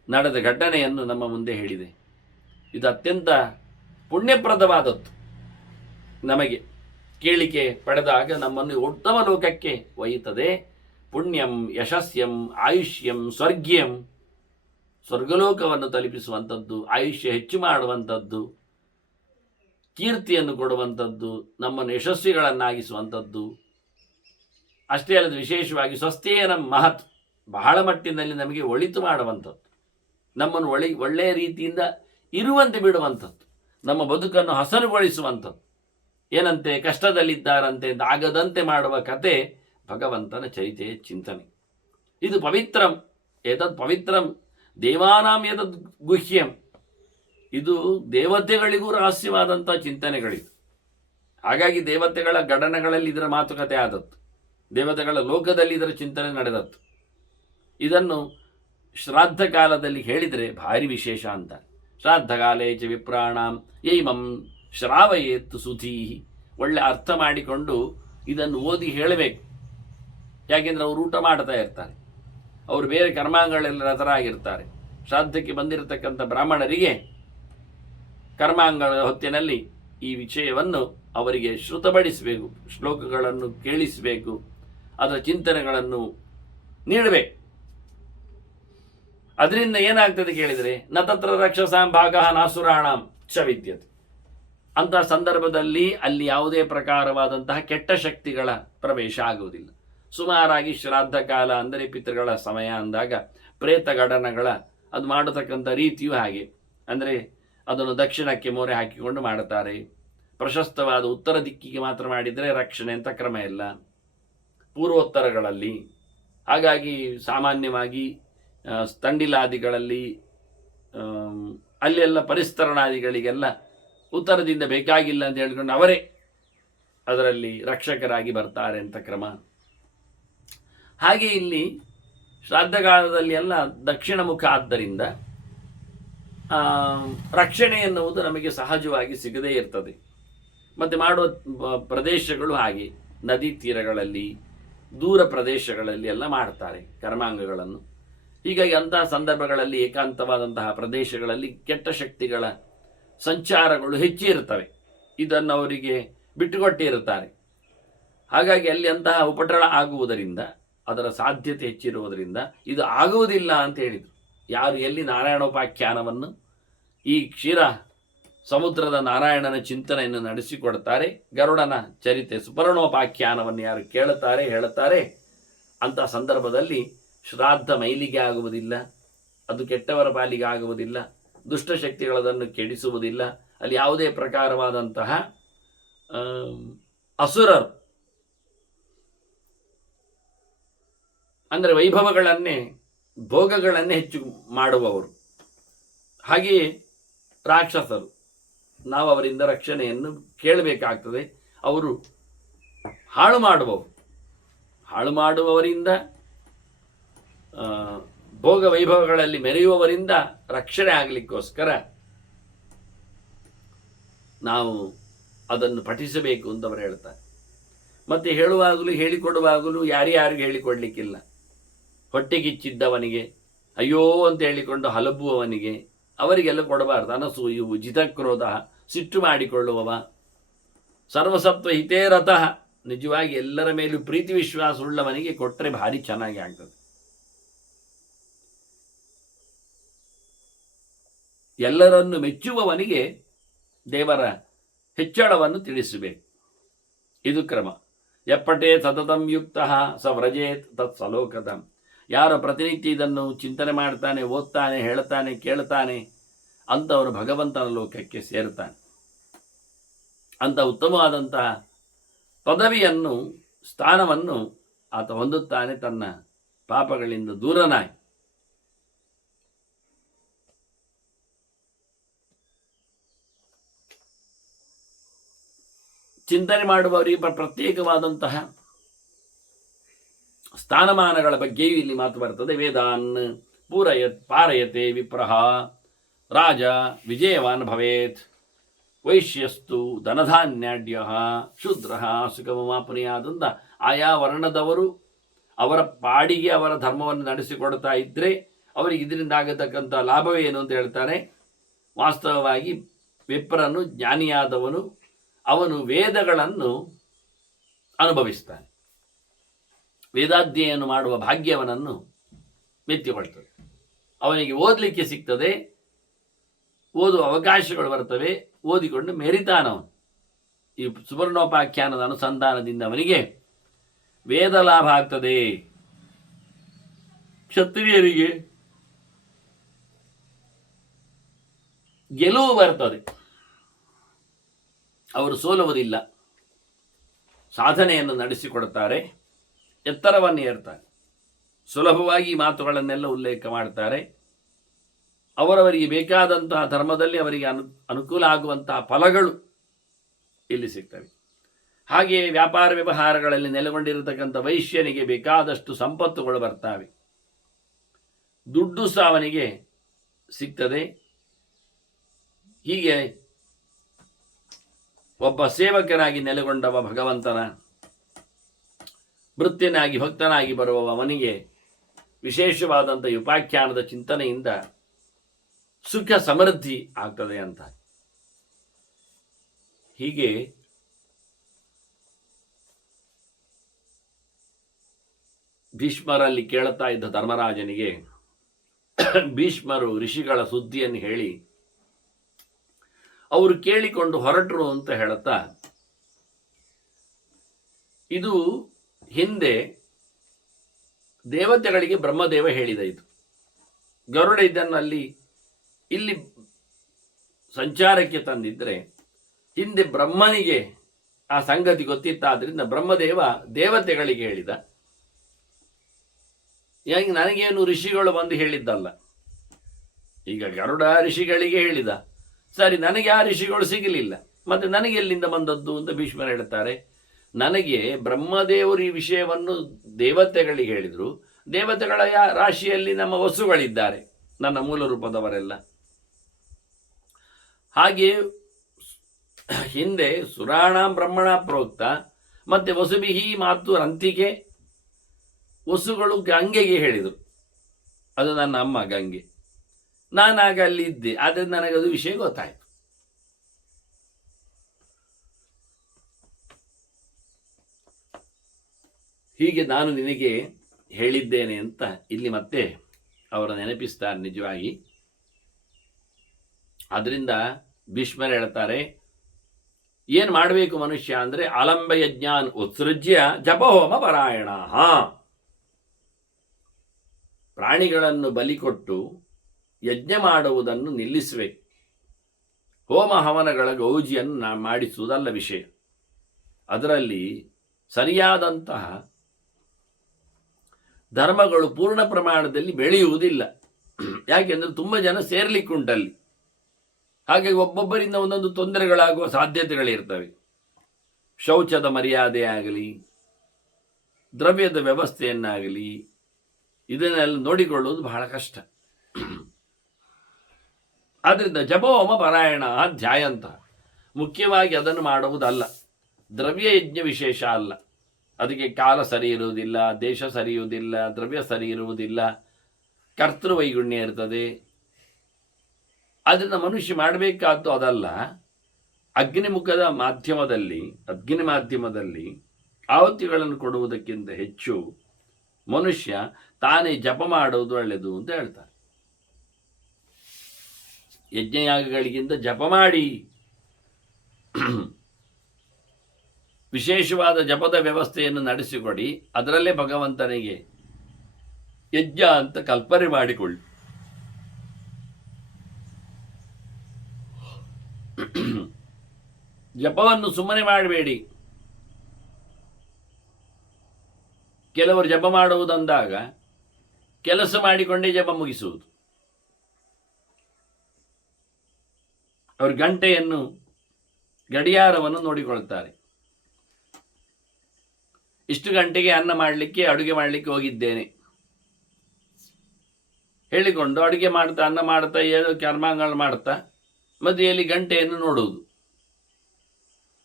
ನಡೆದ ಘಟನೆಯನ್ನು ನಮ್ಮ ಮುಂದೆ ಹೇಳಿದೆ. ಇದು ಅತ್ಯಂತ ಪುಣ್ಯಪ್ರದವಾದದ್ದು. ನಮಗೆ ಕೇಳಿಕೆ ಪಡೆದಾಗ ನಮ್ಮನ್ನು ಉತ್ತಮ ಲೋಕಕ್ಕೆ ಒಯ್ಯುತ್ತದೆ. ಪುಣ್ಯಂ ಯಶಸ್ಯಂ ಆಯುಷ್ಯಂ ಸ್ವರ್ಗ್ಯಂ. ಸ್ವರ್ಗಲೋಕವನ್ನು ತಲುಪಿಸುವಂಥದ್ದು, ಆಯುಷ್ಯ ಹೆಚ್ಚು ಮಾಡುವಂಥದ್ದು, ಕೀರ್ತಿಯನ್ನು ಕೊಡುವಂಥದ್ದು, ನಮ್ಮನ್ನು ಯಶಸ್ವಿಗಳನ್ನಾಗಿಸುವಂಥದ್ದು. ಅಷ್ಟೇ ಅಲ್ಲದೆ ವಿಶೇಷವಾಗಿ ಸ್ವಸ್ಥೇನ ಮಹತ್, ಬಹಳ ಮಟ್ಟಿನಲ್ಲಿ ನಮಗೆ ಒಳಿತು ಮಾಡುವಂಥದ್ದು, ನಮ್ಮನ್ನು ಒಳ್ಳೆಯ ರೀತಿಯಿಂದ ಇರುವಂತೆ ಬಿಡುವಂಥದ್ದು, ನಮ್ಮ ಬದುಕನ್ನು ಹಸನುಗೊಳಿಸುವಂಥದ್ದು. ಏನಂತೆ ಕಷ್ಟದಲ್ಲಿದ್ದಾರಂತೆ ಆಗದಂತೆ ಮಾಡುವ ಕತೆ ಭಗವಂತನ ಚರಿತೆಯ ಚಿಂತನೆ. ಇದು ಪವಿತ್ರಂ, ಏತದ್ ಪವಿತ್ರಂ ದೇವಾನಾಂ ಏತದ್ ಗುಹ್ಯಂ. ಇದು ದೇವತೆಗಳಿಗೂ ರಹಸ್ಯವಾದಂಥ ಚಿಂತನೆಗಳಿದು. ಹಾಗಾಗಿ ದೇವತೆಗಳ ಗಣನಗಳಲ್ಲಿ ಇದರ ಮಾತುಕತೆ ಆದದ್ದು, ದೇವತೆಗಳ ಲೋಕದಲ್ಲಿ ಇದರ ಚಿಂತನೆ ನಡೆದದ್ದು. ಇದನ್ನು ಶ್ರಾದ್ದ ಕಾಲದಲ್ಲಿ ಹೇಳಿದರೆ ಭಾರಿ ವಿಶೇಷ ಅಂತ. ಶ್ರಾದ್ದಕಾಲೇ ಚ ವಿಪ್ರಾಣಾಂ ಯೈಮಂ ಶ್ರಾವಯೇತ್ ಸುಧೀಹಿ. ಒಳ್ಳೆ ಅರ್ಥ ಮಾಡಿಕೊಂಡು ಇದನ್ನು ಓದಿ ಹೇಳಬೇಕು. ಯಾಕೆಂದರೆ ಅವರು ಊಟ ಮಾಡ್ತಾ ಇರ್ತಾರೆ, ಅವರು ಬೇರೆ ಕರ್ಮಾಂಗಗಳಲ್ಲಿ ರತರಾಗಿರ್ತಾರೆ. ಶ್ರಾದ್ದಕ್ಕೆ ಬಂದಿರತಕ್ಕಂಥ ಬ್ರಾಹ್ಮಣರಿಗೆ ಕರ್ಮಾಂಗಗಳ ಹೊತ್ತಿನಲ್ಲಿ ಈ ವಿಷಯವನ್ನು ಅವರಿಗೆ ಶ್ರುತಪಡಿಸಬೇಕು, ಶ್ಲೋಕಗಳನ್ನು ಕೇಳಿಸಬೇಕು, ಅದರ ಚಿಂತನೆಗಳನ್ನು ನೀಡಬೇಕು. ಅದರಿಂದ ಏನಾಗ್ತದೆ ಕೇಳಿದರೆ ನ ತತ್ರ ರಕ್ಷಸಾಂ ಭಾಗ ನಾಸುರಾಣಾಂ ಚ ವಿದ್ಯತೆ. ಅಂಥ ಸಂದರ್ಭದಲ್ಲಿ ಅಲ್ಲಿ ಯಾವುದೇ ಪ್ರಕಾರವಾದಂತಹ ಕೆಟ್ಟ ಶಕ್ತಿಗಳ ಪ್ರವೇಶ ಆಗುವುದಿಲ್ಲ. ಸುಮಾರಾಗಿ ಶ್ರಾದ್ದ ಕಾಲ ಅಂದರೆ ಪಿತೃಗಳ ಸಮಯ ಅಂದಾಗ ಪ್ರೇತಗಡನಗಳ ಅದು ಮಾಡತಕ್ಕಂಥ ರೀತಿಯೂ ಹಾಗೆ. ಅಂದರೆ ಅದನ್ನು ದಕ್ಷಿಣಕ್ಕೆ ಮೋರೆ ಹಾಕಿಕೊಂಡು ಮಾಡುತ್ತಾರೆ. ಪ್ರಶಸ್ತವಾದ ಉತ್ತರ ದಿಕ್ಕಿಗೆ ಮಾತ್ರ ಮಾಡಿದರೆ ರಕ್ಷಣೆ ಅಂತ ಕ್ರಮ ಇಲ್ಲ ಪೂರ್ವೋತ್ತರಗಳಲ್ಲಿ. ಹಾಗಾಗಿ ಸಾಮಾನ್ಯವಾಗಿ ತಂಡಿಲಾದಿಗಳಲ್ಲಿ ಅಲ್ಲೆಲ್ಲ ಪರಿಸ್ತರಣಾದಿಗಳಿಗೆಲ್ಲ ಉತ್ತರದಿಂದ ಬೇಕಾಗಿಲ್ಲ ಅಂತ ಹೇಳ್ಕೊಂಡು ಅವರೇ ಅದರಲ್ಲಿ ರಕ್ಷಕರಾಗಿ ಬರ್ತಾರೆ ಅಂತ ಕ್ರಮ. ಹಾಗೆ ಇಲ್ಲಿ ಶ್ರಾದ್ದಕಾಲದಲ್ಲಿ ಎಲ್ಲ ದಕ್ಷಿಣ ಮುಖ ಆದ್ದರಿಂದ ರಕ್ಷಣೆ ಎನ್ನುವುದು ನಮಗೆ ಸಹಜವಾಗಿ ಸಿಗದೇ ಇರ್ತದೆ. ಮತ್ತು ಮಾಡುವ ಪ್ರದೇಶಗಳು ಹಾಗೆ ನದಿ ತೀರಗಳಲ್ಲಿ ದೂರ ಪ್ರದೇಶಗಳಲ್ಲಿ ಎಲ್ಲ ಮಾಡ್ತಾರೆ ಕರ್ಮಾಂಗಗಳನ್ನು. ಹೀಗಾಗಿ ಅಂತಹ ಸಂದರ್ಭಗಳಲ್ಲಿ ಏಕಾಂತವಾದಂತಹ ಪ್ರದೇಶಗಳಲ್ಲಿ ಕೆಟ್ಟ ಶಕ್ತಿಗಳ ಸಂಚಾರಗಳು ಹೆಚ್ಚಿರುತ್ತವೆ. ಇದನ್ನು ಅವರಿಗೆ ಬಿಟ್ಟುಕೊಟ್ಟಿರುತ್ತಾರೆ. ಹಾಗಾಗಿ ಅಲ್ಲಿ ಅಂತಹ ಉಪಟಳ ಆಗುವುದರಿಂದ ಅದರ ಸಾಧ್ಯತೆ ಹೆಚ್ಚಿರುವುದರಿಂದ ಇದು ಆಗುವುದಿಲ್ಲ ಅಂತ ಹೇಳಿದರು. ಯಾರು ಎಲ್ಲಿ ನಾರಾಯಣೋಪಾಖ್ಯಾನವನ್ನು ಈ ಕ್ಷೀರ ಸಮುದ್ರದ ನಾರಾಯಣನ ಚಿಂತನೆಯನ್ನು ನಡೆಸಿಕೊಡ್ತಾರೆ, ಗರುಡನ ಚರಿತೆ ಸುಪರ್ಣೋಪಾಖ್ಯಾನವನ್ನು ಯಾರು ಕೇಳುತ್ತಾರೆ ಹೇಳುತ್ತಾರೆ, ಅಂಥ ಸಂದರ್ಭದಲ್ಲಿ ಶ್ರಾದ್ದ ಮೈಲಿಗೆ ಆಗುವುದಿಲ್ಲ, ಅದು ಕೆಟ್ಟವರ ಪಾಲಿಗೆ ಆಗುವುದಿಲ್ಲ, ದುಷ್ಟಶಕ್ತಿಗಳದನ್ನು ಕೆಡಿಸುವುದಿಲ್ಲ. ಅಲ್ಲಿ ಯಾವುದೇ ಪ್ರಕಾರವಾದಂತಹ ಅಸುರರು ಅಂದರೆ ವೈಭವಗಳನ್ನೇ ಭೋಗಗಳನ್ನೇ ಹೆಚ್ಚು ಮಾಡುವವರು, ಹಾಗೆಯೇ ರಾಕ್ಷಸರು ನಾವು ಅವರಿಂದ ರಕ್ಷಣೆಯನ್ನು ಕೇಳಬೇಕಾಗ್ತದೆ. ಅವರು ಹಾಳು ಮಾಡುವವರಿಂದ ಭೋಗ ವೈಭವಗಳಲ್ಲಿ ಮೆರೆಯುವವರಿಂದ ರಕ್ಷಣೆ ಆಗಲಿಕ್ಕೋಸ್ಕರ ನಾವು ಅದನ್ನು ಪಠಿಸಬೇಕು ಅಂತ ಅವರು ಹೇಳ್ತಾರೆ. ಮತ್ತು ಹೇಳುವಾಗಲೂ ಹೇಳಿಕೊಡುವಾಗಲೂ ಯಾರ್ಯಾರಿಗೂ ಹೇಳಿಕೊಡ್ಲಿಕ್ಕಿಲ್ಲ. ಹೊಟ್ಟೆಗಿಚ್ಚಿದ್ದವನಿಗೆ ಅಯ್ಯೋ ಅಂತ ಹೇಳಿಕೊಂಡು ಹಲಬುವವನಿಗೆ ಅವರಿಗೆಲ್ಲ ಕೊಡಬಾರ್ದು. ಅನಸೂಯು ಜಿತಕ್ರೋಧ, ಸಿಟ್ಟು ಮಾಡಿಕೊಳ್ಳುವವ, ಸರ್ವಸತ್ವ ಹಿತೇರತಃ, ನಿಜವಾಗಿ ಎಲ್ಲರ ಮೇಲೂ ಪ್ರೀತಿ ವಿಶ್ವಾಸ ಉಳ್ಳವನಿಗೆ ಕೊಟ್ಟರೆ ಭಾರಿ ಚೆನ್ನಾಗಿ ಆಗ್ತದೆ. ಎಲ್ಲರನ್ನು ಮೆಚ್ಚುವವನಿಗೆ ದೇವರ ಹೆಚ್ಚಳವನ್ನು ತಿಳಿಸಬೇಕು. ಇದು ಕ್ರಮ. ಎಪ್ಪಟೇ ಸತತಂ ಯುಕ್ತ ಸ ವ್ರಜೇತ್ ತತ್ ಸಲೋಕತಂ. ಯಾರು ಪ್ರತಿನಿತ್ಯ ಇದನ್ನು ಚಿಂತನೆ ಮಾಡ್ತಾನೆ, ಓದ್ತಾನೆ, ಹೇಳ್ತಾನೆ, ಕೇಳ್ತಾನೆ ಅಂಥವನು ಭಗವಂತನ ಲೋಕಕ್ಕೆ ಸೇರ್ತಾನೆ. ಅಂಥ ಉತ್ತಮವಾದಂತಹ ಪದವಿಯನ್ನು, ಸ್ಥಾನವನ್ನು ಆತ ಹೊಂದುತ್ತಾನೆ ತನ್ನ ಪಾಪಗಳಿಂದ ದೂರನಾಗಿ. ಚಿಂತನೆ ಮಾಡುವವರಿಗೆ ಪ್ರತ್ಯೇಕವಾದಂತಹ ಸ್ಥಾನಮಾನಗಳ ಬಗ್ಗೆಯೂ ಇಲ್ಲಿ ಮಾತು ಬರ್ತದೆ. ವೇದಾನ್ ಪಾರಯತೆ ವಿಪ್ರಹ ರಾಜ ವಿಜಯವಾನ್ ಭವೇತ್ ವೈಶ್ಯಸ್ತು ಧನಧಾನ್ಯಾಡ್ಯ ಶೂದ್ರ ಸುಗಮಮಾಪನೆಯಾದಂಥ ಆಯಾ ವರ್ಣದವರು ಅವರ ಪಾಡಿಗೆ ಅವರ ಧರ್ಮವನ್ನು ನಡೆಸಿಕೊಡ್ತಾ ಇದ್ದರೆ ಅವರಿಗೆ ಇದರಿಂದ ಆಗತಕ್ಕಂಥ ಲಾಭವೇನು ಅಂತ ಹೇಳ್ತಾರೆ. ವಾಸ್ತವವಾಗಿ ವಿಪ್ರನು ಜ್ಞಾನಿಯಾದವನು, ಅವನು ವೇದಗಳನ್ನು ಅನುಭವಿಸ್ತಾನೆ. ವೇದಾಧ್ಯಯನ ಮಾಡುವ ಭಾಗ್ಯವನನ್ನು ಮೆತ್ತಿಕೊಳ್ತದೆ. ಅವನಿಗೆ ಓದಲಿಕ್ಕೆ ಸಿಗ್ತದೆ, ಓದುವ ಅವಕಾಶಗಳು ಬರ್ತವೆ, ಓದಿಕೊಂಡು ಮೆರಿತಾನವನು. ಈ ಸುವರ್ಣೋಪಾಖ್ಯಾನದ ಅನುಸಂಧಾನದಿಂದ ಅವನಿಗೆ ವೇದ ಲಾಭ ಆಗ್ತದೆ. ಕ್ಷತ್ರಿಯರಿಗೆ ಗೆಲುವು ಬರ್ತದೆ, ಅವರು ಸೋಲುವುದಿಲ್ಲ, ಸಾಧನೆಯನ್ನು ನಡೆಸಿಕೊಡುತ್ತಾರೆ, ಎತ್ತರವನ್ನು ಏರ್ತಾರೆ. ಸುಲಭವಾಗಿ ಮಾತುಗಳನ್ನೆಲ್ಲ ಉಲ್ಲೇಖ ಮಾಡ್ತಾರೆ. ಅವರವರಿಗೆ ಬೇಕಾದಂತಹ ಧರ್ಮದಲ್ಲಿ ಅವರಿಗೆ ಅನುಕೂಲ ಆಗುವಂತಹ ಫಲಗಳು ಇಲ್ಲಿ ಸಿಗ್ತವೆ. ಹಾಗೆಯೇ ವ್ಯಾಪಾರ ವ್ಯವಹಾರಗಳಲ್ಲಿ ನೆಲೆಗೊಂಡಿರತಕ್ಕಂಥ ವೈಶ್ಯನಿಗೆ ಬೇಕಾದಷ್ಟು ಸಂಪತ್ತುಗಳು ಬರ್ತವೆ, ದುಡ್ಡು ಸಹ ಅವನಿಗೆ ಸಿಗ್ತದೆ. ಹೀಗೆ ಒಬ್ಬ ಸೇವಕನಾಗಿ ನೆಲೆಗೊಂಡವ ಭಗವಂತನ ಭೃತ್ಯನಾಗಿ ಭಕ್ತನಾಗಿ ಬರುವವ ಅವನಿಗೆ ವಿಶೇಷವಾದಂಥ ಉಪಾಖ್ಯಾನದ ಚಿಂತನೆಯಿಂದ ಸುಖ ಸಮೃದ್ಧಿ ಆಗ್ತದೆ ಅಂತ. ಹೀಗೆ ಭೀಷ್ಮರಲ್ಲಿ ಕೇಳುತ್ತಾ ಇದ್ದ ಧರ್ಮರಾಜನಿಗೆ ಭೀಷ್ಮರು ಋಷಿಗಳ ಸುದ್ದಿಯನ್ನು ಹೇಳಿ ಅವರು ಕೇಳಿಕೊಂಡು ಹೊರಟರು ಅಂತ ಹೇಳುತ್ತಾ, ಇದು ಹಿಂದೆ ದೇವತೆಗಳಿಗೆ ಬ್ರಹ್ಮದೇವ ಹೇಳಿದ. ಇದು ಗರುಡ ಇದನ್ನು ಇಲ್ಲಿ ಸಂಚಾರಕ್ಕೆ ತಂದಿದ್ರೆ, ಹಿಂದೆ ಬ್ರಹ್ಮನಿಗೆ ಆ ಸಂಗತಿ ಗೊತ್ತಿತ್ತಾದ್ರಿಂದ ಬ್ರಹ್ಮದೇವ ದೇವತೆಗಳಿಗೆ ಹೇಳಿದ. ನನಗೇನು ಋಷಿಗಳು ಬಂದು ಹೇಳಿದ್ದಲ್ಲ. ಈಗ ಗರುಡ ಋಷಿಗಳಿಗೆ ಹೇಳಿದ, ಸರಿ, ನನಗೆ ಆ ಋಷಿಗಳು ಸಿಗಲಿಲ್ಲ, ಮತ್ತೆ ನನಗೆ ಎಲ್ಲಿಂದ ಬಂದದ್ದು ಅಂತ ಭೀಷ್ಮರು ಹೇಳ್ತಾರೆ. ನನಗೆ ಬ್ರಹ್ಮದೇವರು ಈ ವಿಷಯವನ್ನು ದೇವತೆಗಳಿಗೆ ಹೇಳಿದರು. ದೇವತೆಗಳ ರಾಶಿಯಲ್ಲಿ ನಮ್ಮ ವಸುಗಳಿದ್ದಾರೆ, ನನ್ನ ಮೂಲ ರೂಪದವರೆಲ್ಲ. ಹಾಗೆ ಹಿಂದೆ ಸುರಾಣ ಬ್ರಹ್ಮಣ ಪ್ರೋಕ್ತ, ಮತ್ತೆ ವಸುಬಿಹಿ ಮಾತು ರಂತಿಗೆ, ವಸುಗಳು ಗಂಗೆಗೆ ಹೇಳಿದರು. ಅದು ನನ್ನ ಅಮ್ಮ ಗಂಗೆ. ನಾನಾಗ ಅಲ್ಲಿ ಇದ್ದೆ, ಆದರೆ ನನಗದು ವಿಷಯ ಗೊತ್ತಾಯಿತು. ಹೀಗೆ ನಾನು ನಿನಗೆ ಹೇಳಿದ್ದೇನೆ ಅಂತ ಇಲ್ಲಿ ಮತ್ತೆ ಅವರ ನೆನಪಿಸ್ತಾರೆ ನಿಜವಾಗಿ. ಅದರಿಂದ ಭೀಷ್ಮರು ಹೇಳ್ತಾರೆ, ಏನು ಮಾಡಬೇಕು ಮನುಷ್ಯ ಅಂದರೆ ಆಲಂಬ ಯಜ್ಞಾನ್ ಉತ್ಸೃಜ್ಯ ಜಪಹೋಮ ಪರಾಯಣ. ಪ್ರಾಣಿಗಳನ್ನು ಬಲಿಕೊಟ್ಟು ಯಜ್ಞ ಮಾಡುವುದನ್ನು ನಿಲ್ಲಿಸಬೇಕು. ಹೋಮ ಹವನಗಳ ಗೌಜಿಯನ್ನು ಮಾಡಿಸುವುದಲ್ಲ ವಿಷಯ. ಅದರಲ್ಲಿ ಸರಿಯಾದಂತಹ ಧರ್ಮಗಳು ಪೂರ್ಣ ಪ್ರಮಾಣದಲ್ಲಿ ಬೆಳೆಯುವುದಿಲ್ಲ. ಯಾಕೆಂದರೆ ತುಂಬ ಜನ ಸೇರ್ಲಿಕ್ಕುಂಟಲ್ಲಿ. ಹಾಗಾಗಿ ಒಬ್ಬೊಬ್ಬರಿಂದ ಒಂದೊಂದು ತೊಂದರೆಗಳಾಗುವ ಸಾಧ್ಯತೆಗಳಿರ್ತವೆ. ಶೌಚದ ಮರ್ಯಾದೆ ಆಗಲಿ, ದ್ರವ್ಯದ ವ್ಯವಸ್ಥೆಯನ್ನಾಗಲಿ, ಇದನ್ನೆಲ್ಲ ನೋಡಿಕೊಳ್ಳುವುದು ಬಹಳ ಕಷ್ಟ. ಆದ್ದರಿಂದ ಜಪೋಮ ಪಾರಾಯಣ ಧ್ಯಾಯಂತ ಮುಖ್ಯವಾಗಿ ಅದನ್ನು ಮಾಡುವುದಲ್ಲ. ದ್ರವ್ಯ ಯಜ್ಞ ವಿಶೇಷ ಅಲ್ಲ. ಅದಕ್ಕೆ ಕಾಲ ಸರಿ ಇರುವುದಿಲ್ಲ, ದೇಶ ಸರಿ ಇರುವುದಿಲ್ಲ, ದ್ರವ್ಯ ಸರಿ ಇರುವುದಿಲ್ಲ, ಕರ್ತೃವೈಗುಣ್ಯ ಇರ್ತದೆ. ಅದನ್ನು ಮನುಷ್ಯ ಮಾಡಬೇಕಾದ್ದು ಅದಲ್ಲ. ಅಗ್ನಿ ಮಾಧ್ಯಮದಲ್ಲಿ ಆಹುತಿಗಳನ್ನು ಕೊಡುವುದಕ್ಕಿಂತ ಹೆಚ್ಚು ಮನುಷ್ಯ ತಾನೇ ಜಪ ಮಾಡುವುದು ಒಳ್ಳೆಯದು ಅಂತ ಹೇಳ್ತಾರೆ. ಯಜ್ಞಯಾಗಗಳಿಗಿಂತ ಜಪ ಮಾಡಿ, ವಿಶೇಷವಾದ ಜಪದ ವ್ಯವಸ್ಥೆಯನ್ನು ನಡೆಸಿಕೊಡಿ. ಅದರಲ್ಲೇ ಭಗವಂತನಿಗೆ ಯಜ್ಞ ಅಂತ ಕಲ್ಪನೆ ಮಾಡಿಕೊಳ್ಳಿ. ಜಪವನ್ನು ಸುಮ್ಮನೆ ಮಾಡಬೇಡಿ. ಕೆಲವರು ಜಪ ಮಾಡುವುದಂದಾಗ ಕೆಲಸ ಮಾಡಿಕೊಂಡೇ ಜಪ ಮುಗಿಸುವುದು. ಅವರು ಗಡಿಯಾರವನ್ನು ನೋಡಿಕೊಳ್ತಾರೆ. ಇಷ್ಟು ಗಂಟೆಗೆ ಅಡುಗೆ ಮಾಡಲಿಕ್ಕೆ ಹೋಗಿದ್ದೇನೆ ಹೇಳಿಕೊಂಡು ಅಡುಗೆ ಮಾಡ್ತಾ, ಅನ್ನ ಮಾಡ್ತಾ, ಏನೋ ಕರ್ಮಾಂಗಗಳು ಮಾಡ್ತಾ ಮಧ್ಯೆಯಲ್ಲಿ ಗಂಟೆಯನ್ನು ನೋಡುವುದು.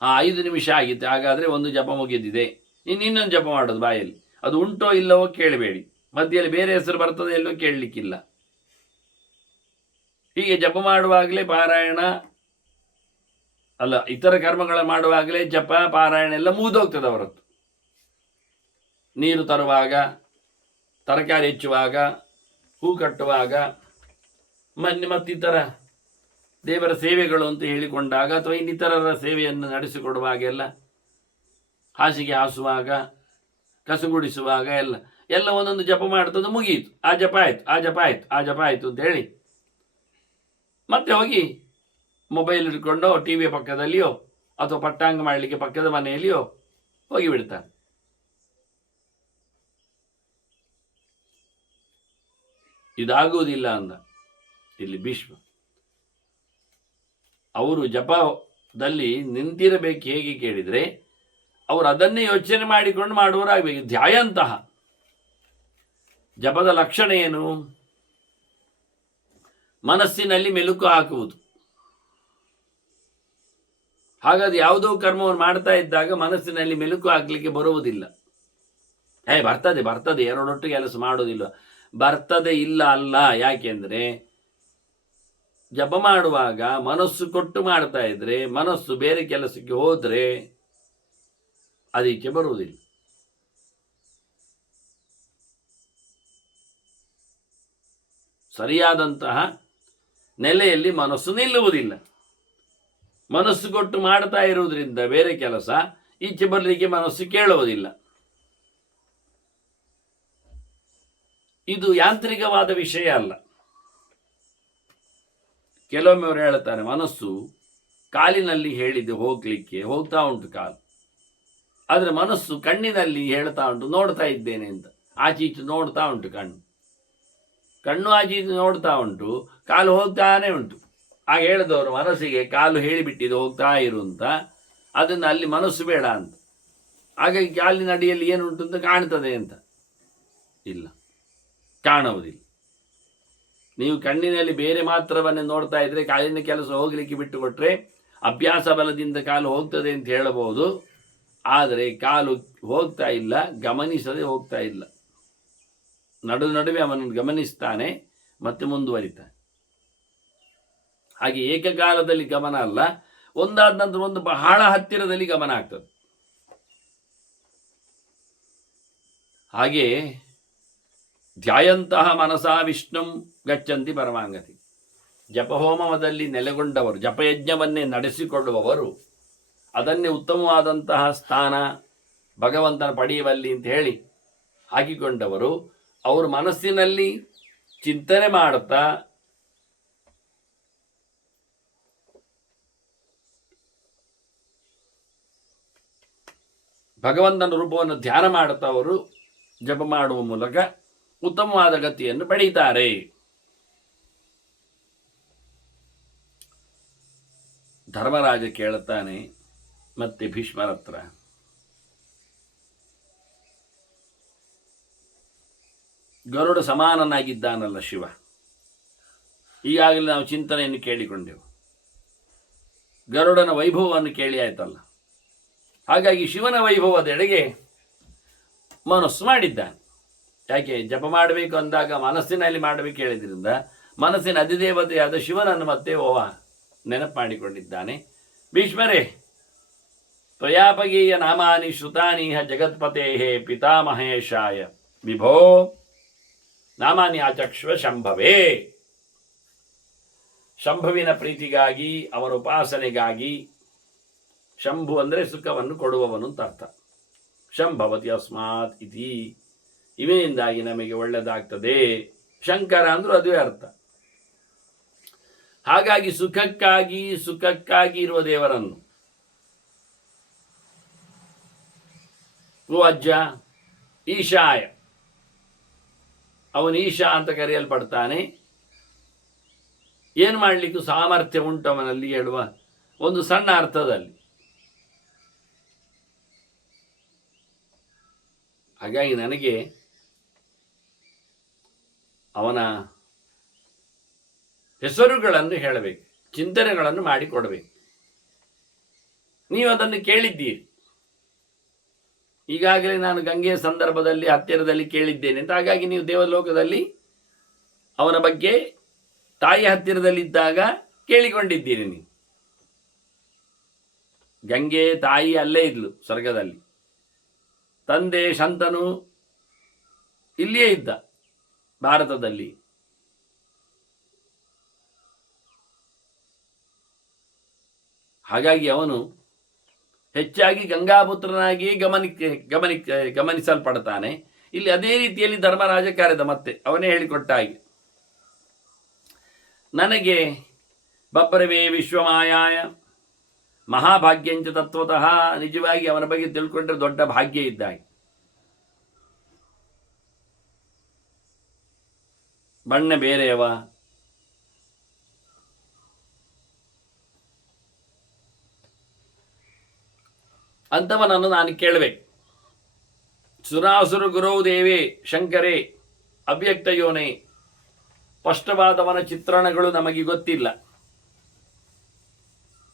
5 ನಿಮಿಷ ಆಗಿತ್ತು, ಹಾಗಾದರೆ ಒಂದು ಜಪ ಮುಗಿದಿದೆ, ಇನ್ನೊಂದು ಜಪ ಮಾಡೋದು ಬಾಯಲ್ಲಿ. ಅದು ಉಂಟೋ ಇಲ್ಲವೋ ಕೇಳಬೇಡಿ. ಮಧ್ಯೆಯಲ್ಲಿ ಬೇರೆ ಹೆಸರು ಬರ್ತದೆ ಎಲ್ಲೋ ಕೇಳಲಿಕ್ಕಿಲ್ಲ. ಹೀಗೆ ಜಪ ಮಾಡುವಾಗಲೇ ಪಾರಾಯಣ ಅಲ್ಲ, ಇತರ ಕರ್ಮಗಳ ಮಾಡುವಾಗಲೇ ಜಪ ಪಾರಾಯಣ ಎಲ್ಲ ಮುಗಿದೋಗ್ತದೆ ಹೊರತು. ನೀರು ತರುವಾಗ, ತರಕಾರಿ ಹೆಚ್ಚುವಾಗ, ಹೂ ಕಟ್ಟುವಾಗ, ಮತ್ತಿತರ ದೇವರ ಸೇವೆಗಳು ಅಂತ ಹೇಳಿಕೊಂಡಾಗ, ಅಥವಾ ಇನ್ನಿತರರ ಸೇವೆಯನ್ನು ನಡೆಸಿಕೊಡುವಾಗೆಲ್ಲ, ಹಾಸಿಗೆ ಹಾಸುವಾಗ, ಕಸುಗುಡಿಸುವಾಗ ಎಲ್ಲ ಒಂದೊಂದು ಜಪ ಮಾಡ್ತದ್ದು ಮುಗಿಯಿತು. ಆ ಜಪ ಆಯ್ತು ಅಂತ ಹೇಳಿ ಮತ್ತೆ ಹೋಗಿ ಮೊಬೈಲ್ ಇಟ್ಕೊಂಡೋ, ಟಿವಿಯ ಪಕ್ಕದಲ್ಲಿಯೋ ಅಥವಾ ಪಟ್ಟಾಂಗ ಮಾಡಲಿಕ್ಕೆ ಪಕ್ಕದ ಮನೆಯಲ್ಲಿಯೋ ಹೋಗಿ ಬಿಡ್ತಾರೆ. ಇದಾಗುವುದಿಲ್ಲ ಅಂದ ಇಲ್ಲಿ ಭೀಷ್ಮ. ಅವರು ಜಪದಲ್ಲಿ ನಿಂತಿರಬೇಕು. ಹೇಗೆ ಕೇಳಿದರೆ, ಅವರು ಅದನ್ನೇ ಯೋಚನೆ ಮಾಡಿಕೊಂಡು ಮಾಡುವವರಾಗಬೇಕು. ಧ್ಯಾಯಂತಹ ಜಪದ ಲಕ್ಷಣ ಏನು? ಮನಸ್ಸಿನಲ್ಲಿ ಮೆಲುಕು ಹಾಕುವುದು. ಹಾಗಾದ್ರೆ ಯಾವುದೋ ಕರ್ಮವನ್ನು ಮಾಡ್ತಾ ಇದ್ದಾಗ ಮನಸ್ಸಿನಲ್ಲಿ ಮೆಲುಕು ಹಾಕಲಿಕ್ಕೆ ಬರುವುದಿಲ್ಲ. ಬರ್ತದೆ ಎರಡೊಟ್ಟು ಕೆಲಸ ಮಾಡೋದಿಲ್ಲ, ಬರ್ತದೆ ಇಲ್ಲ ಅಲ್ಲ. ಯಾಕೆಂದ್ರೆ ಜಪ ಮಾಡುವಾಗ ಮನಸ್ಸು ಕೊಟ್ಟು ಮಾಡ್ತಾ ಇದ್ರೆ, ಮನಸ್ಸು ಬೇರೆ ಕೆಲಸಕ್ಕೆ ಹೋದ್ರೆ ಅದಕ್ಕೆ ಬರುವುದಿಲ್ಲ. ಸರಿಯಾದಂತಹ ನೆಲೆಯಲ್ಲಿ ಮನಸ್ಸು ನಿಲ್ಲುವುದಿಲ್ಲ. ಮನಸ್ಸು ಕೊಟ್ಟು ಮಾಡ್ತಾ ಇರುವುದರಿಂದ ಬೇರೆ ಕೆಲಸ ಈಚೆ ಬರಲಿಕ್ಕೆ ಮನಸ್ಸು ಕೇಳುವುದಿಲ್ಲ. ಇದು ಯಾಂತ್ರಿಕವಾದ ವಿಷಯ ಅಲ್ಲ. ಕೆಲವೊಮ್ಮೆ ಅವರು ಹೇಳ್ತಾರೆ, ಮನಸ್ಸು ಕಾಲಿನಲ್ಲಿ ಹೇಳಿದ್ದು ಹೋಗ್ತಾ ಉಂಟು ಕಾಲು, ಆದರೆ ಮನಸ್ಸು ಕಣ್ಣಿನಲ್ಲಿ ಹೇಳ್ತಾ ಉಂಟು ನೋಡ್ತಾ ಇದ್ದೇನೆ ಅಂತ. ಆಚೀಚೆ ನೋಡ್ತಾ ಉಂಟು ಕಣ್ಣು ಆಚೀಚೆ ನೋಡ್ತಾ ಉಂಟು, ಕಾಲು ಹೋಗ್ತಾನೆ ಉಂಟು. ಆಗ ಹೇಳಿದವರು ಮನಸ್ಸಿಗೆ ಕಾಲು ಹೇಳಿಬಿಟ್ಟಿದ್ದು ಹೋಗ್ತಾ ಇರು ಅಂತ, ಅದನ್ನು ಅಲ್ಲಿ ಮನಸ್ಸು ಬೇಡ ಅಂತ. ಹಾಗಾಗಿ ಕಾಲಿನ ಅಡಿಯಲ್ಲಿ ಏನುಂಟು ಅಂತ ಕಾಣ್ತದೆ ಅಂತ ಇಲ್ಲ, ಕಾಣುವುದಿಲ್ಲ. ನೀವು ಕಣ್ಣಿನಲ್ಲಿ ಬೇರೆ ಮಾತ್ರವನ್ನೇ ನೋಡ್ತಾ ಇದ್ರೆ ಕಾಲಿನ ಕೆಲಸ ಹೋಗಲಿಕ್ಕೆ ಬಿಟ್ಟು ಕೊಟ್ಟರೆ ಅಭ್ಯಾಸ ಬಲದಿಂದ ಕಾಲು ಹೋಗ್ತದೆ ಅಂತ ಹೇಳಬಹುದು. ಆದರೆ ಕಾಲು ಹೋಗ್ತಾ ಇಲ್ಲ, ಗಮನಿಸದೆ ಹೋಗ್ತಾ ಇಲ್ಲ. ನಡುವೆ ಅವನನ್ನು ಗಮನಿಸ್ತಾನೆ ಮತ್ತೆ ಮುಂದುವರಿತಾನೆ. ಹಾಗೆ ಏಕಕಾಲದಲ್ಲಿ ಗಮನ ಅಲ್ಲ, ಒಂದಾದ ನಂತರ ಒಂದು ಬಹಳ ಹತ್ತಿರದಲ್ಲಿ ಗಮನ ಆಗ್ತದೆ. ಹಾಗೆ ಧ್ಯಾಯಂತಹ ಮನಸಾ ವಿಷ್ಣುಂ ಗಚ್ಚಂತಿ ಪರಮಾಂಗತಿ. ಜಪಹೋಮದಲ್ಲಿ ನೆಲೆಗೊಂಡವರು, ಜಪಯಜ್ಞವನ್ನೇ ನಡೆಸಿಕೊಳ್ಳುವವರು, ಅದನ್ನೇ ಉತ್ತಮವಾದಂತಹ ಸ್ಥಾನ ಭಗವಂತನ ಪಡೆಯುವಲ್ಲಿ ಅಂತ ಹೇಳಿ ಹಾಕಿಕೊಂಡವರು, ಅವರು ಮನಸ್ಸಿನಲ್ಲಿ ಚಿಂತನೆ ಮಾಡುತ್ತಾ ಭಗವಂತನ ರೂಪವನ್ನು ಧ್ಯಾನ ಮಾಡುತ್ತಾ ಅವರು ಜಪ ಮಾಡುವ ಮೂಲಕ ಉತ್ತಮವಾದ ಗತಿಯನ್ನು ಪಡೆಯುತ್ತಾರೆ. ಧರ್ಮರಾಜ ಕೇಳುತ್ತಾನೆ ಮತ್ತೆ ಭೀಷ್ಮರ ಹತ್ರ, ಗರುಡ ಸಮಾನನಾಗಿದ್ದಾನಲ್ಲ ಶಿವ, ಈಗಾಗಲೇ ನಾವು ಚಿಂತನೆಯನ್ನು ಕೇಳಿಕೊಂಡೆವು, ಗರುಡನ ವೈಭವವನ್ನು ಕೇಳಿ ಆಯ್ತಲ್ಲ, ಹಾಗಾಗಿ ಶಿವನ ವೈಭವದೆಡೆಗೆ ಮನಸ್ಸು ಮಾಡಿದ್ದಾನೆ. ಯಾಕೆ ಜಪ ಮಾಡಬೇಕು ಅಂದಾಗ ಮನಸ್ಸಿನಲ್ಲಿ ಮಾಡಬೇಕು ಹೇಳಿದ್ರಿಂದ ಮನಸ್ಸಿನ ಅಧಿದೇವತೆಯಾದ ಶಿವನನ್ನು ಮತ್ತೆ ನೆನಪು ಮಾಡಿಕೊಂಡಿದ್ದಾನೆ. ಭೀಷ್ಮರೇ, ತ್ವಯಾಪಗೀಯ ನಾಮಾನಿ ಶ್ರುತಾನೀಹ ಜಗತ್ಪತೆ ಪಿತಾಮಹೇಶಾಯ ವಿಭೋ ನಾಮಾನಿ ಆಚಕ್ಷ್ವ ಶಂಭವೇ. ಶಂಭುವಿನ ಪ್ರೀತಿಗಾಗಿ, ಅವನ ಉಪಾಸನೆಗಾಗಿ, ಶಂಭು ಅಂದರೆ ಸುಖವನ್ನು ಕೊಡುವವನು ಅಂತ ಅರ್ಥ. ಶಂಭವತಿ ಅಸ್ಮಾತ್ ಇತಿ, ಇವನಿಂದಾಗಿ ನಮಗೆ ಒಳ್ಳೆಯದಾಗ್ತದೆ. ಶಂಕರ ಅಂದ್ರೂ ಅದುವೇ ಅರ್ಥ. ಹಾಗಾಗಿ ಸುಖಕ್ಕಾಗಿ ಇರುವ ದೇವರನ್ನು ಓ ಅಜ್ಜ ಈಶಾಯ, ಅವನು ಈಶಾ ಅಂತ ಕರೆಯಲ್ಪಡ್ತಾನೆ. ಏನು ಮಾಡಲಿಕ್ಕೂ ಸಾಮರ್ಥ್ಯ ಉಂಟು ಅವನಲ್ಲಿ ಹೇಳುವ ಒಂದು ಸಣ್ಣ ಅರ್ಥದಲ್ಲಿ. ಹಾಗಾಗಿ ನನಗೆ ಅವನ ಹೆಸರುಗಳನ್ನು ಹೇಳಬೇಕು, ಚಿಂತನೆಗಳನ್ನು ಮಾಡಿಕೊಡಬೇಕು. ನೀವು ಅದನ್ನು ಕೇಳಿದ್ದೀರಿ, ಈಗಾಗಲೇ ನಾನು ಗಂಗೆಯ ಸಂದರ್ಭದಲ್ಲಿ ಹತ್ತಿರದಲ್ಲಿ ಕೇಳಿದ್ದೇನೆ ಅಂತ. ಹಾಗಾಗಿ ನೀವು ದೇವಲೋಕದಲ್ಲಿ ಅವನ ಬಗ್ಗೆ ತಾಯಿ ಹತ್ತಿರದಲ್ಲಿದ್ದಾಗ ಕೇಳಿಕೊಂಡಿದ್ದೀರಿ. ನೀವು ಗಂಗೆ ತಾಯಿ ಅಲ್ಲೇ ಇದ್ಲು ಸ್ವರ್ಗದಲ್ಲಿ, ತಂದೆ ಶಂತನು ಇಲ್ಲಿಯೇ ಇದ್ದ ಭಾರತದಲ್ಲಿ. ಹಾಗಾಗಿ ಅವನು ಹೆಚ್ಚಾಗಿ ಗಂಗಾಪುತ್ರನಾಗಿಯೇ ಗಮನಿಸಲ್ಪಡ್ತಾನೆ. ಇಲ್ಲಿ ಅದೇ ರೀತಿಯಲ್ಲಿ ಧರ್ಮರಾಜ ಕರೆದ, ಮತ್ತೆ ಅವನೇ ಹೇಳಿಕೊಟ್ಟ ಹಾಗೆ, ನನಗೆ ಬಬ್ಬರವೇ ವಿಶ್ವಮಾಯಾಯ ಮಹಾಭಾಗ್ಯಂಚ ತತ್ವತಃ, ನಿಜವಾಗಿ ಅವನ ಬಗ್ಗೆ ತಿಳ್ಕೊಂಡ್ರೆ ದೊಡ್ಡ ಭಾಗ್ಯ ಇದ್ದಾಗೆ. ಬಣ್ಣ ಬೇರೆಯವ, ಅಂಥವನನ್ನು ನಾನು ಕೇಳಬೇಕು. ಸುರಾಸುರ ಗುರೌ ದೇವೇ ಶಂಕರೇ ಅವ್ಯಕ್ತಯೋನೇ, ಸ್ಪಷ್ಟವಾದವನ ಚಿತ್ರಣಗಳು ನಮಗೆ ಗೊತ್ತಿಲ್ಲ.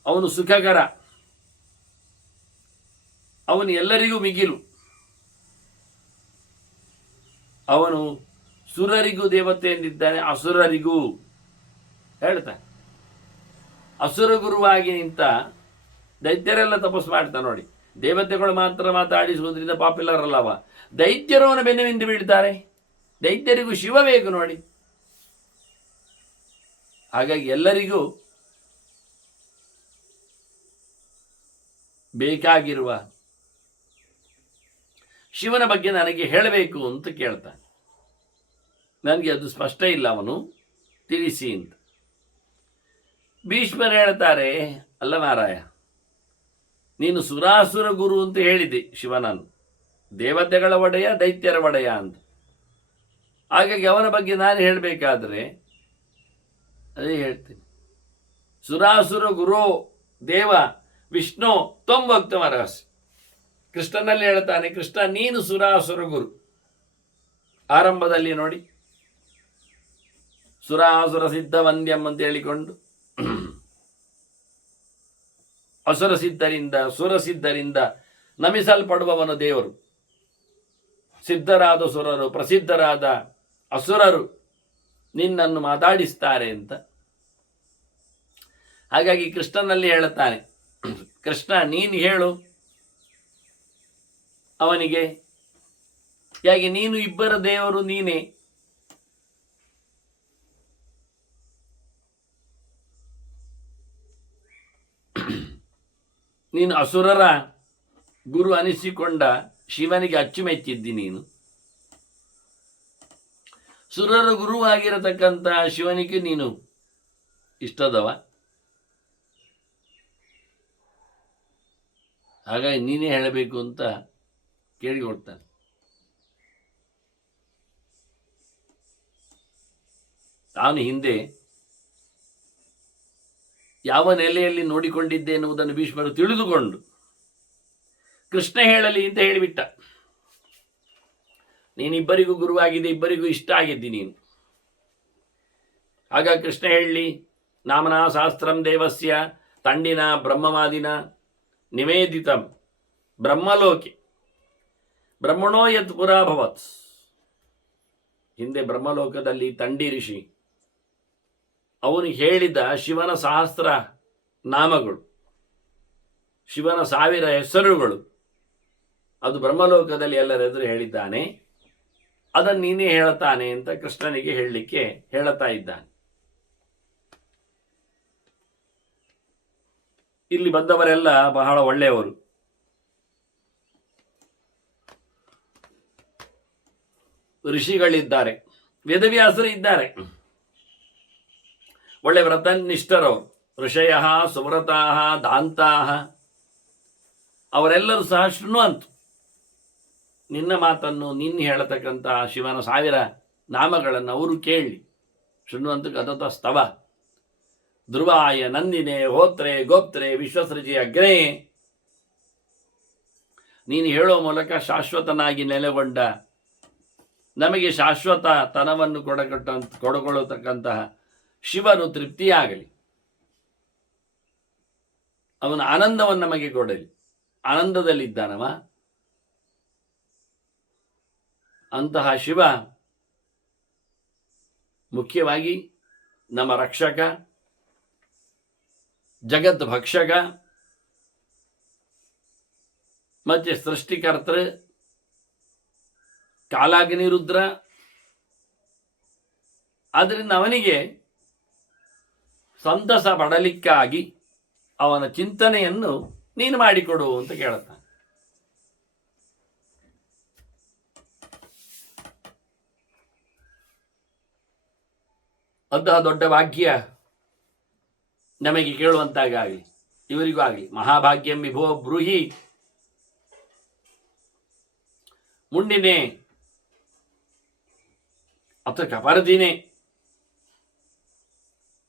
ಅವನು ಸುಖಕರ, ಅವನು ಎಲ್ಲರಿಗೂ ಮಿಗಿಲು, ಅವನು ಸುರರಿಗೂ ದೇವತೆ ಎಂದಿದ್ದಾನೆ, ಅಸುರರಿಗೂ ಹೇಳ್ತಾನೆ. ಅಸುರ ಗುರುವಾಗಿ ನಿಂತ ದೈತ್ಯರೆಲ್ಲ ತಪಸ್ಸು ಮಾಡ್ತಾನೆ ನೋಡಿ. ದೇವತೆಗಳು ಮಾತ್ರ ಮಾತಾಡಿಸುವುದರಿಂದ ಪಾಪ್ಯುಲರ್ ಅಲ್ಲವ, ದೈತ್ಯರು ಅವನ ಬೆನ್ನಿನಿಂದ ಬೀಳ್ತಾರೆ. ದೈತ್ಯರಿಗೂ ಶಿವ ಬೇಕು ನೋಡಿ. ಹಾಗಾಗಿ ಎಲ್ಲರಿಗೂ ಬೇಕಾಗಿರುವ ಶಿವನ ಬಗ್ಗೆ ನನಗೆ ಹೇಳಬೇಕು ಅಂತ ಕೇಳ್ತಾನೆ. ನನಗೆ ಅದು ಸ್ಪಷ್ಟ ಇಲ್ಲ, ಅವನು ತಿಳಿಸಿ ಅಂತ. ಭೀಷ್ಮರು ಹೇಳ್ತಾರೆ, ಅಲ್ಲ ಮಾರಾಯ, ನೀನು ಸುರಾಸುರ ಗುರು ಅಂತ ಹೇಳಿದೆ ಶಿವನನ್ನು, ದೇವತೆಗಳ ಒಡೆಯ ದೈತ್ಯರ ಒಡೆಯ ಅಂತ. ಹಾಗಾಗಿ ಅವನ ಬಗ್ಗೆ ನಾನು ಹೇಳಬೇಕಾದ್ರೆ ಅದೇ ಹೇಳ್ತೀನಿ, ಸುರಾಸುರ ಗುರು ದೇವ ವಿಷ್ಣು ತೊಂಬಕ್ತಮ ರಹಸ್ಯ. ಕೃಷ್ಣನಲ್ಲಿ ಹೇಳ್ತಾನೆ, ಕೃಷ್ಣ ನೀನು ಸುರಾಸುರ ಗುರು. ಆರಂಭದಲ್ಲಿ ನೋಡಿ, ಸುರಾಸುರ ಸಿದ್ಧ ವಂದ್ಯಂ ಅಂತ ಹೇಳಿಕೊಂಡು ಅಸುರ ಸಿದ್ಧರಿಂದ ಸುರಸಿದ್ಧರಿಂದ ನಮಿಸಲ್ಪಡುವವನು ದೇವರು. ಸಿದ್ಧರಾದ ಸುರರು, ಪ್ರಸಿದ್ಧರಾದ ಅಸುರರು ನಿನ್ನನ್ನು ಮಾತಾಡಿಸ್ತಾರೆ ಅಂತ. ಹಾಗಾಗಿ ಕೃಷ್ಣನಲ್ಲಿ ಹೇಳುತ್ತಾನೆ, ಕೃಷ್ಣ ನೀನು ಹೇಳು ಅವನಿಗೆ, ಯಾಕೆ ನೀನು ಇಬ್ಬರ ದೇವರು ನೀನೇ. ನೀನು ಅಸುರರ ಗುರು ಅನಿಸಿಕೊಂಡ ಶಿವನಿಗೆ ಅಚ್ಚುಮೆಚ್ಚಿದ್ದಿ. ನೀನು ಸುರರ ಗುರುವಾಗಿರತಕ್ಕಂಥ ಶಿವನಿಗೆ ನೀನು ಇಷ್ಟದವ. ಹಾಗಾಗಿ ನೀನೇ ಹೇಳಬೇಕು ಅಂತ ಕೇಳಿಕೊಡ್ತಾನೆ. ತಾನು ಹಿಂದೆ ಯಾವ ನೆಲೆಯಲ್ಲಿ ನೋಡಿಕೊಂಡಿದ್ದೆ ಎನ್ನುವುದನ್ನು ಭೀಷ್ಮರು ತಿಳಿದುಕೊಂಡು ಕೃಷ್ಣ ಹೇಳಲಿ ಅಂತ ಹೇಳಿಬಿಟ್ಟ. ನೀನಿಬ್ಬರಿಗೂ ಗುರುವಾಗಿದೆ, ಇಬ್ಬರಿಗೂ ಇಷ್ಟ ಆಗಿದ್ದಿ ನೀನು. ಆಗ ಕೃಷ್ಣ ಹೇಳಲಿ, ನಾಮನಾ ಶಾಸ್ತ್ರಂ ದೇವಸ್ಯ ತಂಡಿನ ಬ್ರಹ್ಮವಾದಿನ ನಿವೇದಿತಂ ಬ್ರಹ್ಮಲೋಕೆ ಬ್ರಹ್ಮಣೋ ಯತ್ ಪುರಾಭವತ್. ಹಿಂದೆ ಬ್ರಹ್ಮಲೋಕದಲ್ಲಿ ತಂಡಿ ಋಷಿ ಅವನು ಹೇಳಿದ ಶಿವನ ಸಹಸ್ರ ನಾಮಗಳು, ಶಿವನ 1000 ಹೆಸರುಗಳು, ಅದು ಬ್ರಹ್ಮಲೋಕದಲ್ಲಿ ಎಲ್ಲರೆದುರು ಹೇಳಿದ್ದಾನೆ. ಅದನ್ನು ನೀನೇ ಹೇಳ್ತಾನೆ ಅಂತ ಕೃಷ್ಣನಿಗೆ ಹೇಳಲಿಕ್ಕೆ ಹೇಳ್ತಾ ಇದ್ದಾನೆ. ಇಲ್ಲಿ ಬಂದವರೆಲ್ಲ ಬಹಳ ಒಳ್ಳೆಯವರು. ಋಷಿಗಳಿದ್ದಾರೆ, ವೇದವ್ಯಾಸರು ಇದ್ದಾರೆ, ಒಳ್ಳೆ ವ್ರತನಿಷ್ಠರವರು, ಋಷಯ ಸುವ್ರತಾ ದಾಂತಾ, ಅವರೆಲ್ಲರೂ ಸಹ ಶೃಣ್ವಂತು. ನಿನ್ನ ಮಾತನ್ನು, ನಿನ್ನ ಹೇಳತಕ್ಕಂತಹ ಶಿವನ 1000 ನಾಮಗಳನ್ನು ಅವರು ಕೇಳಿ. ಶೃಣ್ವಂತು ಕಥತ ಸ್ತವ ಧ್ರುವಾಯ ನಂದಿನೇ ಹೋತ್ರೆ ಗೋಪ್ತ್ರೆ ವಿಶ್ವಸೃಜಿ ಅಗ್ನೇ. ನೀನು ಹೇಳೋ ಮೂಲಕ ಶಾಶ್ವತನಾಗಿ ನೆಲೆಗೊಂಡ ನಮಗೆ ಶಾಶ್ವತ ತನವನ್ನು ಕೊಡಕೊಳ್ಳತಕ್ಕಂತಹ ಶಿವನು ತೃಪ್ತಿಯಾಗಲಿ, ಅವನ ಆನಂದವನ್ನು ನಮಗೆ ಕೊಡಲಿ. ಆನಂದದಲ್ಲಿದ್ದಾನವ ಅಂತಹ ಶಿವ ಮುಖ್ಯವಾಗಿ ನಮ್ಮ ರಕ್ಷಕ, ಜಗತ್ ಭಕ್ಷಕ ಮತ್ತೆ ಸೃಷ್ಟಿಕರ್ತೃ, ಕಾಲಾಗ್ನಿ ರುದ್ರ. ಆದ್ದರಿಂದ ಅವನಿಗೆ ಸಂತಸ ಪಡಲಿಕ್ಕಾಗಿ ಅವನ ಚಿಂತನೆಯನ್ನು ನೀನು ಮಾಡಿಕೊಡು ಅಂತ ಕೇಳುತ್ತಾನೆ. ಅಂತಹ ದೊಡ್ಡ ಭಾಗ್ಯ ನಮಗೆ ಕೇಳುವಂತಾಗಲಿ, ಇವರಿಗೂ ಆಗಲಿ. ಮಹಾಭಾಗ್ಯಂ ವಿಭೋ ಬ್ರೂಹಿ ಮುಂಡಿನೇ ಅಥವಾ ಕಪರ್ದಿನೇ,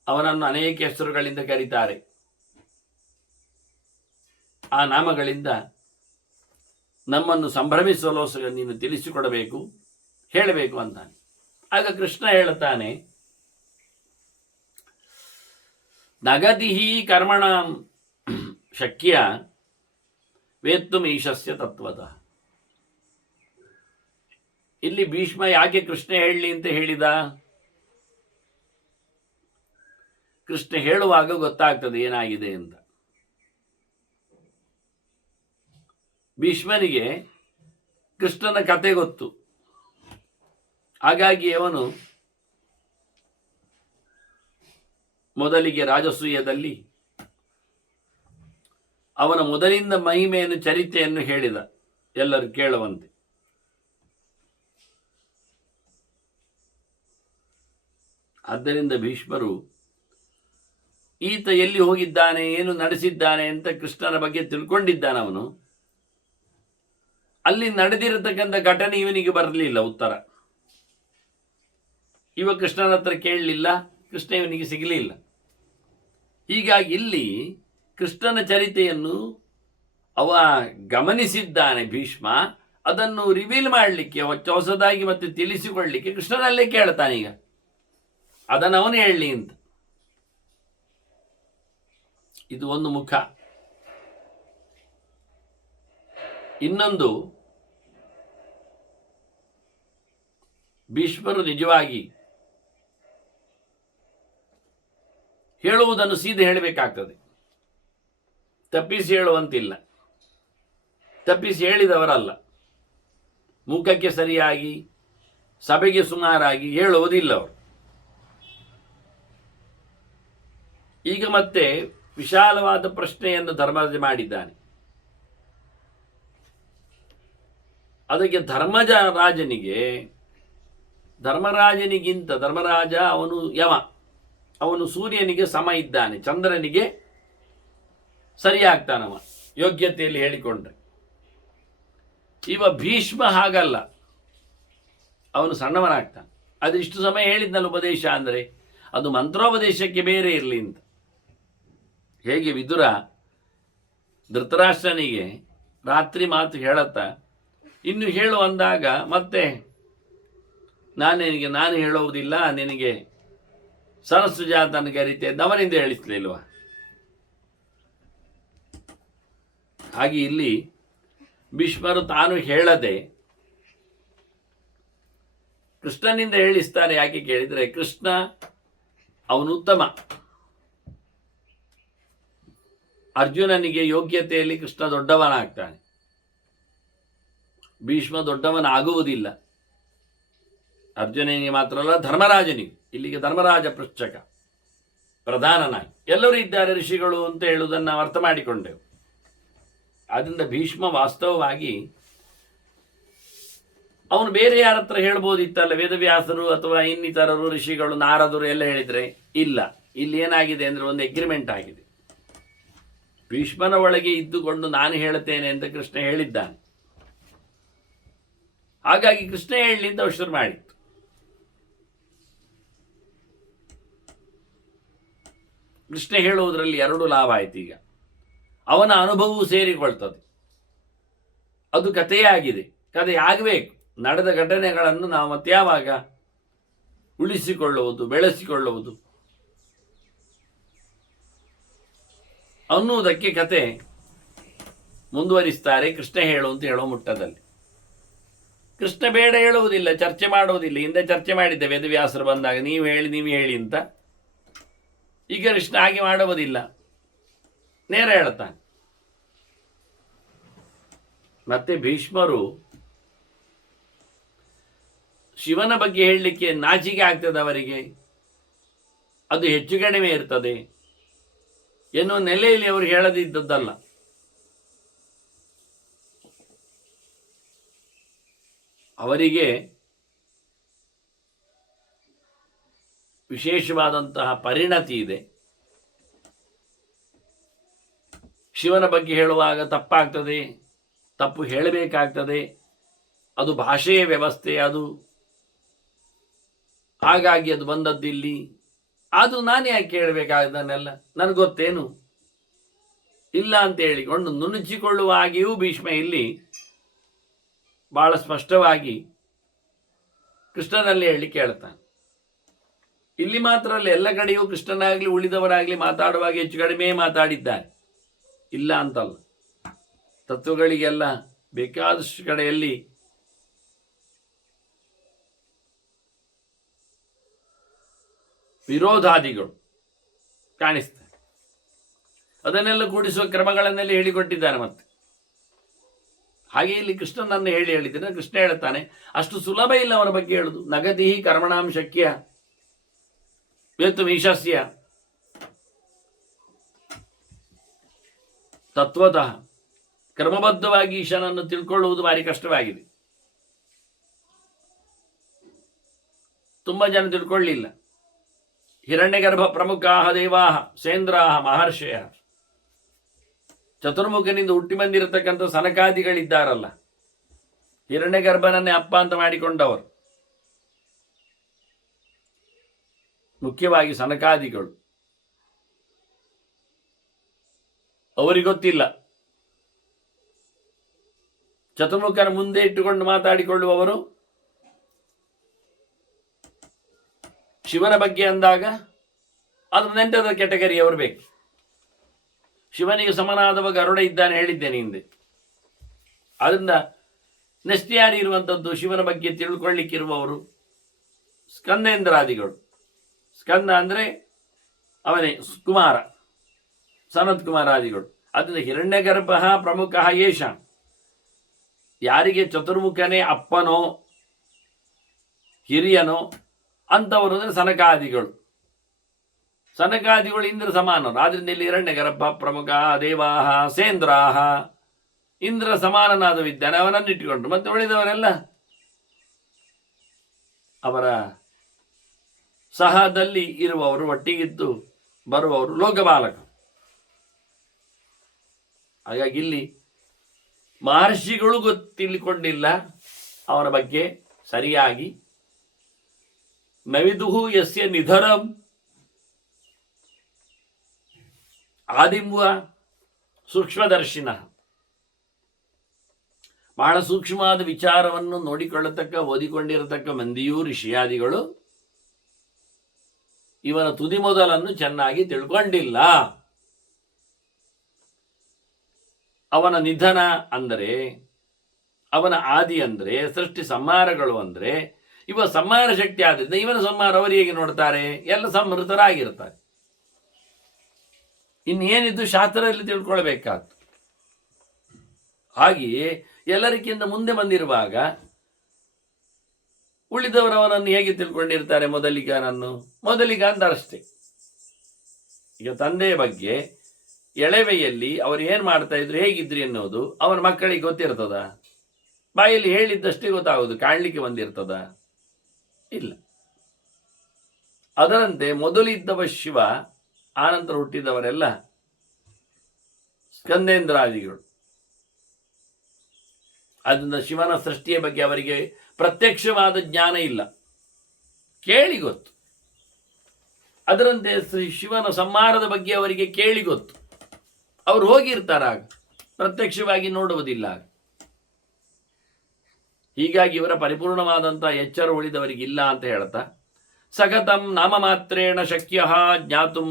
ಅವನನ್ನು ಅನೇಕ ಹೆಸರುಗಳಿಂದ ಕರೀತಾರೆ. ಆ ನಾಮಗಳಿಂದ ನಮ್ಮನ್ನು ಸಂಭ್ರಮಿಸಲು ನೀನು ತಿಳಿಸಿಕೊಡಬೇಕು, ಹೇಳಬೇಕು ಅಂತಾನೆ. ಆಗ ಕೃಷ್ಣ ಹೇಳುತ್ತಾನೆ, ನಗದಿಹಿ ಕರ್ಮಣ ಶಕ್ಯ ವೇತ್ತುಂ ಈಶಸ್ಯ ತತ್ವತಃ. ಇಲ್ಲಿ ಭೀಷ್ಮ ಯಾಕೆ ಕೃಷ್ಣ ಹೇಳಲಿ ಅಂತ ಹೇಳಿದ? ಕೃಷ್ಣ ಹೇಳುವಾಗ ಗೊತ್ತಾಗ್ತದೆ ಏನಾಗಿದೆ ಅಂತ. ಭೀಷ್ಮನಿಗೆ ಕೃಷ್ಣನ ಕತೆ ಗೊತ್ತು. ಹಾಗಾಗಿ ಅವನು ಮೊದಲಿಗೆ ರಾಜಸೂಯದಲ್ಲಿ ಅವನ ಮೊದಲಿಂದ ಮಹಿಮೆಯನ್ನು ಚರಿತ್ರೆಯನ್ನು ಹೇಳಿದ, ಎಲ್ಲರೂ ಕೇಳುವಂತೆ. ಆದ್ದರಿಂದ ಭೀಷ್ಮರು ಈತ ಎಲ್ಲಿ ಹೋಗಿದ್ದಾನೆ, ಏನು ನಡೆಸಿದ್ದಾನೆ ಅಂತ ಕೃಷ್ಣನ ಬಗ್ಗೆ ತಿಳ್ಕೊಂಡಿದ್ದಾನೆ. ಅವನು ಅಲ್ಲಿ ನಡೆದಿರತಕ್ಕಂಥ ಘಟನೆ ಇವನಿಗೆ ಬರಲಿಲ್ಲ ಉತ್ತರ. ಇವ ಕೃಷ್ಣನ ಹತ್ರ ಕೇಳಲಿಲ್ಲ, ಕೃಷ್ಣ ಇವನಿಗೆ ಸಿಗಲಿಲ್ಲ. ಹೀಗಾಗಿ ಇಲ್ಲಿ ಕೃಷ್ಣನ ಚರಿತೆಯನ್ನು ಅವ ಗಮನಿಸಿದ್ದಾನೆ ಭೀಷ್ಮ. ಅದನ್ನು ರಿವೀಲ್ ಮಾಡಲಿಕ್ಕೆ, ಹೊಸದಾಗಿ ಮತ್ತೆ ತಿಳಿಸಿಕೊಳ್ಳಲಿಕ್ಕೆ ಕೃಷ್ಣನಲ್ಲೇ ಕೇಳ್ತಾನೀಗ, ಅದನ್ನು ಅವನು ಹೇಳಲಿ ಅಂತ. ಇದು ಒಂದು ಮುಖ. ಇನ್ನೊಂದು, ಭೀಷ್ಮರು ನಿಜವಾಗಿ ಹೇಳುವುದನ್ನು ಸೀದೆ ಹೇಳಬೇಕಾಗ್ತದೆ, ತಪ್ಪಿಸಿ ಹೇಳುವಂತಿಲ್ಲ. ತಪ್ಪಿಸಿ ಹೇಳಿದವರಲ್ಲ, ಮುಖಕ್ಕೆ ಸರಿಯಾಗಿ ಸಭೆಗೆ ಸುಮಾರಾಗಿ ಹೇಳುವುದಿಲ್ಲ ಅವರು. ಈಗ ಮತ್ತೆ ವಿಶಾಲವಾದ ಪ್ರಶ್ನೆಯನ್ನು ಧರ್ಮರಾಜ ಮಾಡಿದ್ದಾನೆ. ಅದಕ್ಕೆ ಧರ್ಮರಾಜನಿಗಿಂತ ಧರ್ಮರಾಜ ಅವನು ಯಮ, ಅವನು ಸೂರ್ಯನಿಗೆ ಸಮ ಇದ್ದಾನೆ, ಚಂದ್ರನಿಗೆ ಸರಿಯಾಗ್ತಾನವ ಯೋಗ್ಯತೆಯಲ್ಲಿ ಹೇಳಿಕೊಂಡ್ರೆ. ಇವ ಭೀಷ್ಮ ಹಾಗಲ್ಲ, ಅವನು ಸಣ್ಣವನಾಗ್ತಾನೆ. ಅದು ಇಷ್ಟು ಸಮಯ ಹೇಳಿದ್ನಲ್ಲ ಉಪದೇಶ ಅಂದರೆ ಅದು ಮಂತ್ರೋಪದೇಶಕ್ಕೆ ಬೇರೆ ಇರಲಿ ಅಂತ. ಹೇಗೆ ವಿದುರ ಧೃತರಾಷ್ಟ್ರನಿಗೆ ರಾತ್ರಿ ಮಾತು ಹೇಳತ್ತ, ಇನ್ನು ಹೇಳು ಅಂದಾಗ ಮತ್ತೆ ನಾನು ಹೇಳುವುದಿಲ್ಲ, ನಿನಗೆ ಸರಸ್ಸುಜಾತನ ಗರಿತೆ ಅವನಿಂದ ಹೇಳಿಸ್ಲಿಲ್ವ. ಹಾಗೆ ಇಲ್ಲಿ ಭೀಷ್ಮರು ತಾನು ಹೇಳದೆ ಕೃಷ್ಣನಿಂದ ಹೇಳಿಸ್ತಾರೆ. ಯಾಕೆ ಕೇಳಿದರೆ ಕೃಷ್ಣ ಅವನು ಉತ್ತಮ. ಅರ್ಜುನನಿಗೆ ಯೋಗ್ಯತೆಯಲ್ಲಿ ಕೃಷ್ಣ ದೊಡ್ಡವನಾಗ್ತಾನೆ, ಭೀಷ್ಮ ದೊಡ್ಡವನಾಗುವುದಿಲ್ಲ. ಅರ್ಜುನನಿಗೆ ಮಾತ್ರ ಅಲ್ಲ, ಧರ್ಮರಾಜನಿಗೆ. ಇಲ್ಲಿಗೆ ಧರ್ಮರಾಜ ಪೃಚ್ಛಕ ಪ್ರಧಾನನಾಗಿ ಎಲ್ಲರೂ ಇದ್ದಾರೆ ಋಷಿಗಳು ಅಂತ ಹೇಳುವುದನ್ನು ನಾವು ಅರ್ಥ ಮಾಡಿಕೊಂಡೆವು. ಆದ್ದರಿಂದ ಭೀಷ್ಮ ವಾಸ್ತವವಾಗಿ ಅವನು ಬೇರೆ ಯಾರ ಹತ್ರ ಹೇಳ್ಬೋದಿತ್ತಲ್ಲ, ವೇದವ್ಯಾಸರು ಅಥವಾ ಇನ್ನಿತರರು ಋಷಿಗಳು ನಾರದರು ಎಲ್ಲ ಹೇಳಿದರೆ ಇಲ್ಲ. ಇಲ್ಲಿ ಏನಾಗಿದೆ ಅಂದರೆ ಒಂದು ಎಗ್ರಿಮೆಂಟ್ ಆಗಿದೆ. ಭೀಷ್ಮನ ಒಳಗೆ ಇದ್ದುಕೊಂಡು ನಾನು ಹೇಳುತ್ತೇನೆ ಅಂತ ಕೃಷ್ಣ ಹೇಳಿದ್ದಾನೆ. ಹಾಗಾಗಿ ಕೃಷ್ಣ ಹೇಳಲಿ ಅಂತ ಅವಸರ ಮಾಡಿತ್ತು. ಕೃಷ್ಣ ಹೇಳುವುದರಲ್ಲಿ ಎರಡು ಲಾಭ ಆಯ್ತು. ಈಗ ಅವನ ಅನುಭವವು ಸೇರಿಕೊಳ್ತದೆ. ಅದು ಕಥೆಯೇ ಆಗಿದೆ, ಕಥೆ ಆಗಬೇಕು. ನಡೆದ ಘಟನೆಗಳನ್ನು ನಾವು ಮತ್ತೆ ಯಾವಾಗ ಉಳಿಸಿಕೊಳ್ಳುವುದು, ಬೆಳೆಸಿಕೊಳ್ಳುವುದು ಅನ್ನುವುದಕ್ಕೆ ಕತೆ ಮುಂದುವರಿಸ್ತಾರೆ. ಕೃಷ್ಣ ಹೇಳು ಅಂತ ಹೇಳೋ ಮುಟ್ಟದಲ್ಲಿ ಕೃಷ್ಣ ಬೇಡ ಹೇಳುವುದಿಲ್ಲ, ಚರ್ಚೆ ಮಾಡುವುದಿಲ್ಲ. ಹಿಂದೆ ಚರ್ಚೆ ಮಾಡಿದ್ದೆ ವೇದವ್ಯಾಸರು ಬಂದಾಗ, ನೀವು ಹೇಳಿ ಅಂತ. ಈಗ ಕೃಷ್ಣ ಹಾಗೆ ಮಾಡುವುದಿಲ್ಲ, ನೇರ ಹೇಳ್ತಾನೆ. ಮತ್ತೆ ಭೀಷ್ಮರು ಶಿವನ ಬಗ್ಗೆ ಹೇಳಲಿಕ್ಕೆ ನಾಚಿಕೆ ಆಗ್ತದೆ ಅವರಿಗೆ, ಅದು ಹೆಚ್ಚು ಕಡಿಮೆ ಇರ್ತದೆ ಎನ್ನುವ ನೆಲೆಯಲ್ಲಿ ಅವರು ಹೇಳದಿದ್ದದ್ದಲ್ಲ. ಅವರಿಗೆ ವಿಶೇಷವಾದಂತಹ ಪರಿಣತಿ ಇದೆ. ಶಿವನ ಬಗ್ಗೆ ಹೇಳುವಾಗ ತಪ್ಪಾಗ್ತದೆ, ತಪ್ಪು ಹೇಳಬೇಕಾಗ್ತದೆ, ಅದು ಭಾಷೆಯ ವ್ಯವಸ್ಥೆ, ಅದು ಹಾಗಾಗಿ ಅದು ಬಂದದ್ದಿಲ್ಲಿ. ಅದು ನಾನು ಯಾಕೆ ಕೇಳಬೇಕಾದನ್ನೆಲ್ಲ ನನಗೆ ಗೊತ್ತೇನು ಇಲ್ಲ ಅಂತ ಹೇಳಿಕೊಂಡು ನುಣುಚಿಕೊಳ್ಳುವ ಹಾಗೆಯೂ ಭೀಷ್ಮ ಇಲ್ಲಿ ಬಹಳ ಸ್ಪಷ್ಟವಾಗಿ ಕೃಷ್ಣನಲ್ಲಿ ಹೇಳಿ ಕೇಳ್ತಾನೆ. ಇಲ್ಲಿ ಮಾತ್ರ ಅಲ್ಲ, ಎಲ್ಲ ಕಡೆಯೂ ಕೃಷ್ಣನಾಗಲಿ ಉಳಿದವರಾಗಲಿ ಮಾತಾಡುವಾಗ ಹೆಚ್ಚು ಕಡಿಮೆ ಮಾತಾಡಿದ್ದಾರೆ, ಇಲ್ಲ ಅಂತಲ್ಲ. ತತ್ವಗಳಿಗೆಲ್ಲ ಬೇಕಾದಷ್ಟು ಕಡೆಯಲ್ಲಿ ವಿರೋಧಾದಿಗಳು ಕಾಣಿಸ್ತವೆ. ಅದನ್ನೆಲ್ಲ ಕೂಡಿಸುವ ಕ್ರಮಗಳನ್ನೆಲ್ಲ ಹೇಳಿಕೊಟ್ಟಿದ್ದಾನೆ. ಮತ್ತೆ ಹಾಗೆ ಇಲ್ಲಿ ಕೃಷ್ಣನನ್ನು ಹೇಳಿದ್ದೇನೆ. ಕೃಷ್ಣ ಹೇಳ್ತಾನೆ, ಅಷ್ಟು ಸುಲಭ ಇಲ್ಲ ಅವನ ಬಗ್ಗೆ ಹೇಳುದು. ನಗದಿ ಕರ್ಮಣಾಂ ಶಕ್ಯ ವೇತು ಈಶಸ್ಯ ತತ್ವತಃ ಕ್ರಮಬದ್ಧವಾಗಿ ಈಶನನ್ನು ತಿಳ್ಕೊಳ್ಳುವುದು ಭಾರಿ ಕಷ್ಟವಾಗಿದೆ. ತುಂಬ ಜನ ತಿಳ್ಕೊಳ್ಳಿಲ್ಲ. ಹಿರಣ್ಯಗರ್ಭ ಪ್ರಮುಖಾಹ ದೇವಾಹ ಸೇಂದ್ರಾಹ ಮಹರ್ಷಯ, ಚತುರ್ಮುಖನಿಂದ ಹುಟ್ಟಿ ಬಂದಿರತಕ್ಕಂಥ ಸನಕಾದಿಗಳಿದ್ದಾರಲ್ಲ, ಹಿರಣ್ಯಗರ್ಭನನ್ನೇ ಅಪ್ಪ ಅಂತ ಮಾಡಿಕೊಂಡವರು ಮುಖ್ಯವಾಗಿ ಸನಕಾದಿಗಳು. ಅವರಿಗೊತ್ತಿಲ್ಲ. ಚತುರ್ಮುಖನ ಮುಂದೆ ಇಟ್ಟುಕೊಂಡು ಮಾತಾಡಿಕೊಳ್ಳುವವರು ಶಿವನ ಬಗ್ಗೆ ಅಂದಾಗ ಅದು ನೆಂಟದ ಕೆಟಗರಿಯವರು ಬೇಕು. ಶಿವನಿಗೆ ಸಮನಾದವ ಗರುಡ ಇದ್ದಾನೆ ಹೇಳಿದ್ದೇನೆ ಹಿಂದೆ. ಅದರಿಂದ ನೆಕ್ಸ್ಟ್ ಯಾರು ಇರುವಂಥದ್ದು ಶಿವನ ಬಗ್ಗೆ ತಿಳ್ಕೊಳ್ಳಿಕ್ಕಿರುವವರು ಸ್ಕಂದೇಂದ್ರಾದಿಗಳು. ಸ್ಕಂದ ಅಂದರೆ ಅವನೇ ಕುಮಾರ, ಸನತ್ ಕುಮಾರಾದಿಗಳು. ಅದರಿಂದ ಹಿರಣ್ಯಗರ್ಭ ಪ್ರಮುಖ ಯೇಷ, ಯಾರಿಗೆ ಚತುರ್ಮುಖನೇ ಅಪ್ಪನೋ ಹಿರಿಯನೋ ಅಂಥವರು ಅಂದರೆ ಸನಕಾದಿಗಳು. ಸನಕಾದಿಗಳು ಇಂದ್ರ ಸಮಾನರು. ಆದ್ರಿಂದ ಇಲ್ಲಿ ಹಿರಣ್ಯಗರ್ಭ ಪ್ರಮುಖ ದೇವಾಹ ಸೇಂದ್ರಾಹ, ಇಂದ್ರ ಸಮಾನನಾದ ವಿದ್ಯಾನೆ ಅವನನ್ನು ಇಟ್ಟುಕೊಂಡ್ರು. ಮತ್ತೆ ಉಳಿದವರೆಲ್ಲ ಅವರ ಸಹದಲ್ಲಿ ಇರುವವರು, ಒಟ್ಟಿಗಿದ್ದು ಬರುವವರು ಲೋಕಬಾಲಕ. ಹಾಗಾಗಿ ಇಲ್ಲಿ ಮಹರ್ಷಿಗಳು ಗೊತ್ತಿಲ್ಲಿಕೊಂಡಿಲ್ಲ ಅವನ ಬಗ್ಗೆ ಸರಿಯಾಗಿ. ನವಿದುಹು ಯಸ್ಯ ನಿಧರಂ ಆದಿಮುವ ಸೂಕ್ಷ್ಮದರ್ಶಿನ, ಬಹಳ ಸೂಕ್ಷ್ಮವಾದ ವಿಚಾರವನ್ನು ನೋಡಿಕೊಳ್ಳತಕ್ಕ ಓದಿಕೊಂಡಿರತಕ್ಕ ಮಂದಿಯೂ ಋಷಿಯಾದಿಗಳು ಇವನ ತುದಿ ಮೊದಲನ್ನು ಚೆನ್ನಾಗಿ ತಿಳ್ಕೊಂಡಿಲ್ಲ. ಅವನ ನಿಧನ ಅಂದರೆ, ಅವನ ಆದಿ ಅಂದರೆ, ಸೃಷ್ಟಿ ಸಂಹಾರಗಳು ಅಂದರೆ, ಇವ ಸಂಹಾರ ಶಕ್ತಿ ಆದ್ರಿಂದ ಇವನ ಸಂಹಾರ ಅವರು ಹೇಗೆ ನೋಡ್ತಾರೆ? ಎಲ್ಲ ಸಮೃದ್ಧರಾಗಿರ್ತಾರೆ. ಇನ್ನೇನಿದ್ದು ಶಾಸ್ತ್ರದಲ್ಲಿ ತಿಳ್ಕೊಳ್ಬೇಕಾದ್ದು. ಹಾಗೆಯೇ ಎಲ್ಲರಿಗಿಂತ ಮುಂದೆ ಬಂದಿರುವಾಗ ಉಳಿದವರವನನ್ನು ಹೇಗೆ ತಿಳ್ಕೊಂಡಿರ್ತಾರೆ? ಮೊದಲಿಗ ಅಂದರಷ್ಟೇ. ಈಗ ತಂದೆಯ ಬಗ್ಗೆ ಎಳೆವೆಯಲ್ಲಿ ಅವರು ಏನು ಮಾಡ್ತಾ ಇದ್ರು, ಹೇಗಿದ್ರಿ ಅನ್ನೋದು ಅವನ ಮಕ್ಕಳಿಗೆ ಗೊತ್ತಿರ್ತದ? ಬಾಯಲ್ಲಿ ಹೇಳಿದ್ದಷ್ಟೇ ಗೊತ್ತಾಗೋದು, ಕಾಣಲಿಕ್ಕೆ ಬಂದಿರ್ತದ? ಇಲ್ಲ. ಅದರಂತೆ ಮೊದಲಿದ್ದವ ಶಿವ, ಆನಂತರ ಹುಟ್ಟಿದವರೆಲ್ಲ ಸ್ಕಂದೇಂದ್ರಾದಿಗಳು. ಅದರಿಂದ ಶಿವನ ಸೃಷ್ಟಿಯ ಬಗ್ಗೆ ಅವರಿಗೆ ಪ್ರತ್ಯಕ್ಷವಾದ ಜ್ಞಾನ ಇಲ್ಲ, ಕೇಳಿ ಗೊತ್ತು. ಅದರಂತೆ ಶಿವನ ಸಂಹಾರದ ಬಗ್ಗೆ ಅವರಿಗೆ ಕೇಳಿ ಗೊತ್ತು. ಅವರು ಹೋಗಿರ್ತಾರಾಗ, ಪ್ರತ್ಯಕ್ಷವಾಗಿ ನೋಡುವುದಿಲ್ಲ. ಹೀಗಾಗಿ ಇವರ ಪರಿಪೂರ್ಣವಾದಂತಹ ಎಚ್ಚರ ಉಳಿದವರಿಗಿಲ್ಲ ಅಂತ ಹೇಳ್ತಾ, ಸಗತಂ ನಾಮ ಮಾತ್ರೇಣ ಶಕ್ಯ ಜ್ಞಾತುಂ,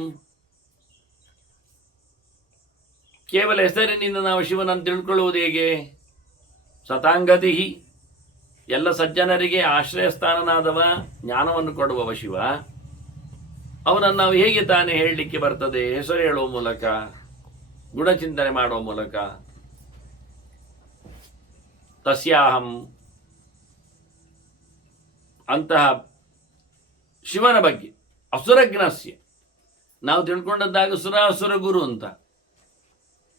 ಕೇವಲ ಹೆಸರಿನಿಂದ ನಾವು ಶಿವನನ್ನು ತಿಳ್ಕೊಳ್ಳುವುದು ಹೇಗೆ? ಸತಾಂಗತಿ, ಎಲ್ಲ ಸಜ್ಜನರಿಗೆ ಆಶ್ರಯ ಸ್ಥಾನನಾದವ, ಜ್ಞಾನವನ್ನು ಕೊಡುವವ ಶಿವ. ಅವನನ್ನು ನಾವು ಹೇಗೆ ತಾನೇ ಹೇಳಲಿಕ್ಕೆ ಬರ್ತದೆ? ಹೆಸರು ಹೇಳುವ ಮೂಲಕ, ಗುಣಚಿಂತನೆ ಮಾಡುವ ಮೂಲಕ. ತಸ್ಯಾಹಂ, ಅಂತಹ ಶಿವನ ಬಗ್ಗೆ ಅಸುರಜ್ಞಸ್ಯ, ನಾವು ತಿಳ್ಕೊಂಡದ್ದಾಗ ಸುರ ಗುರು ಅಂತ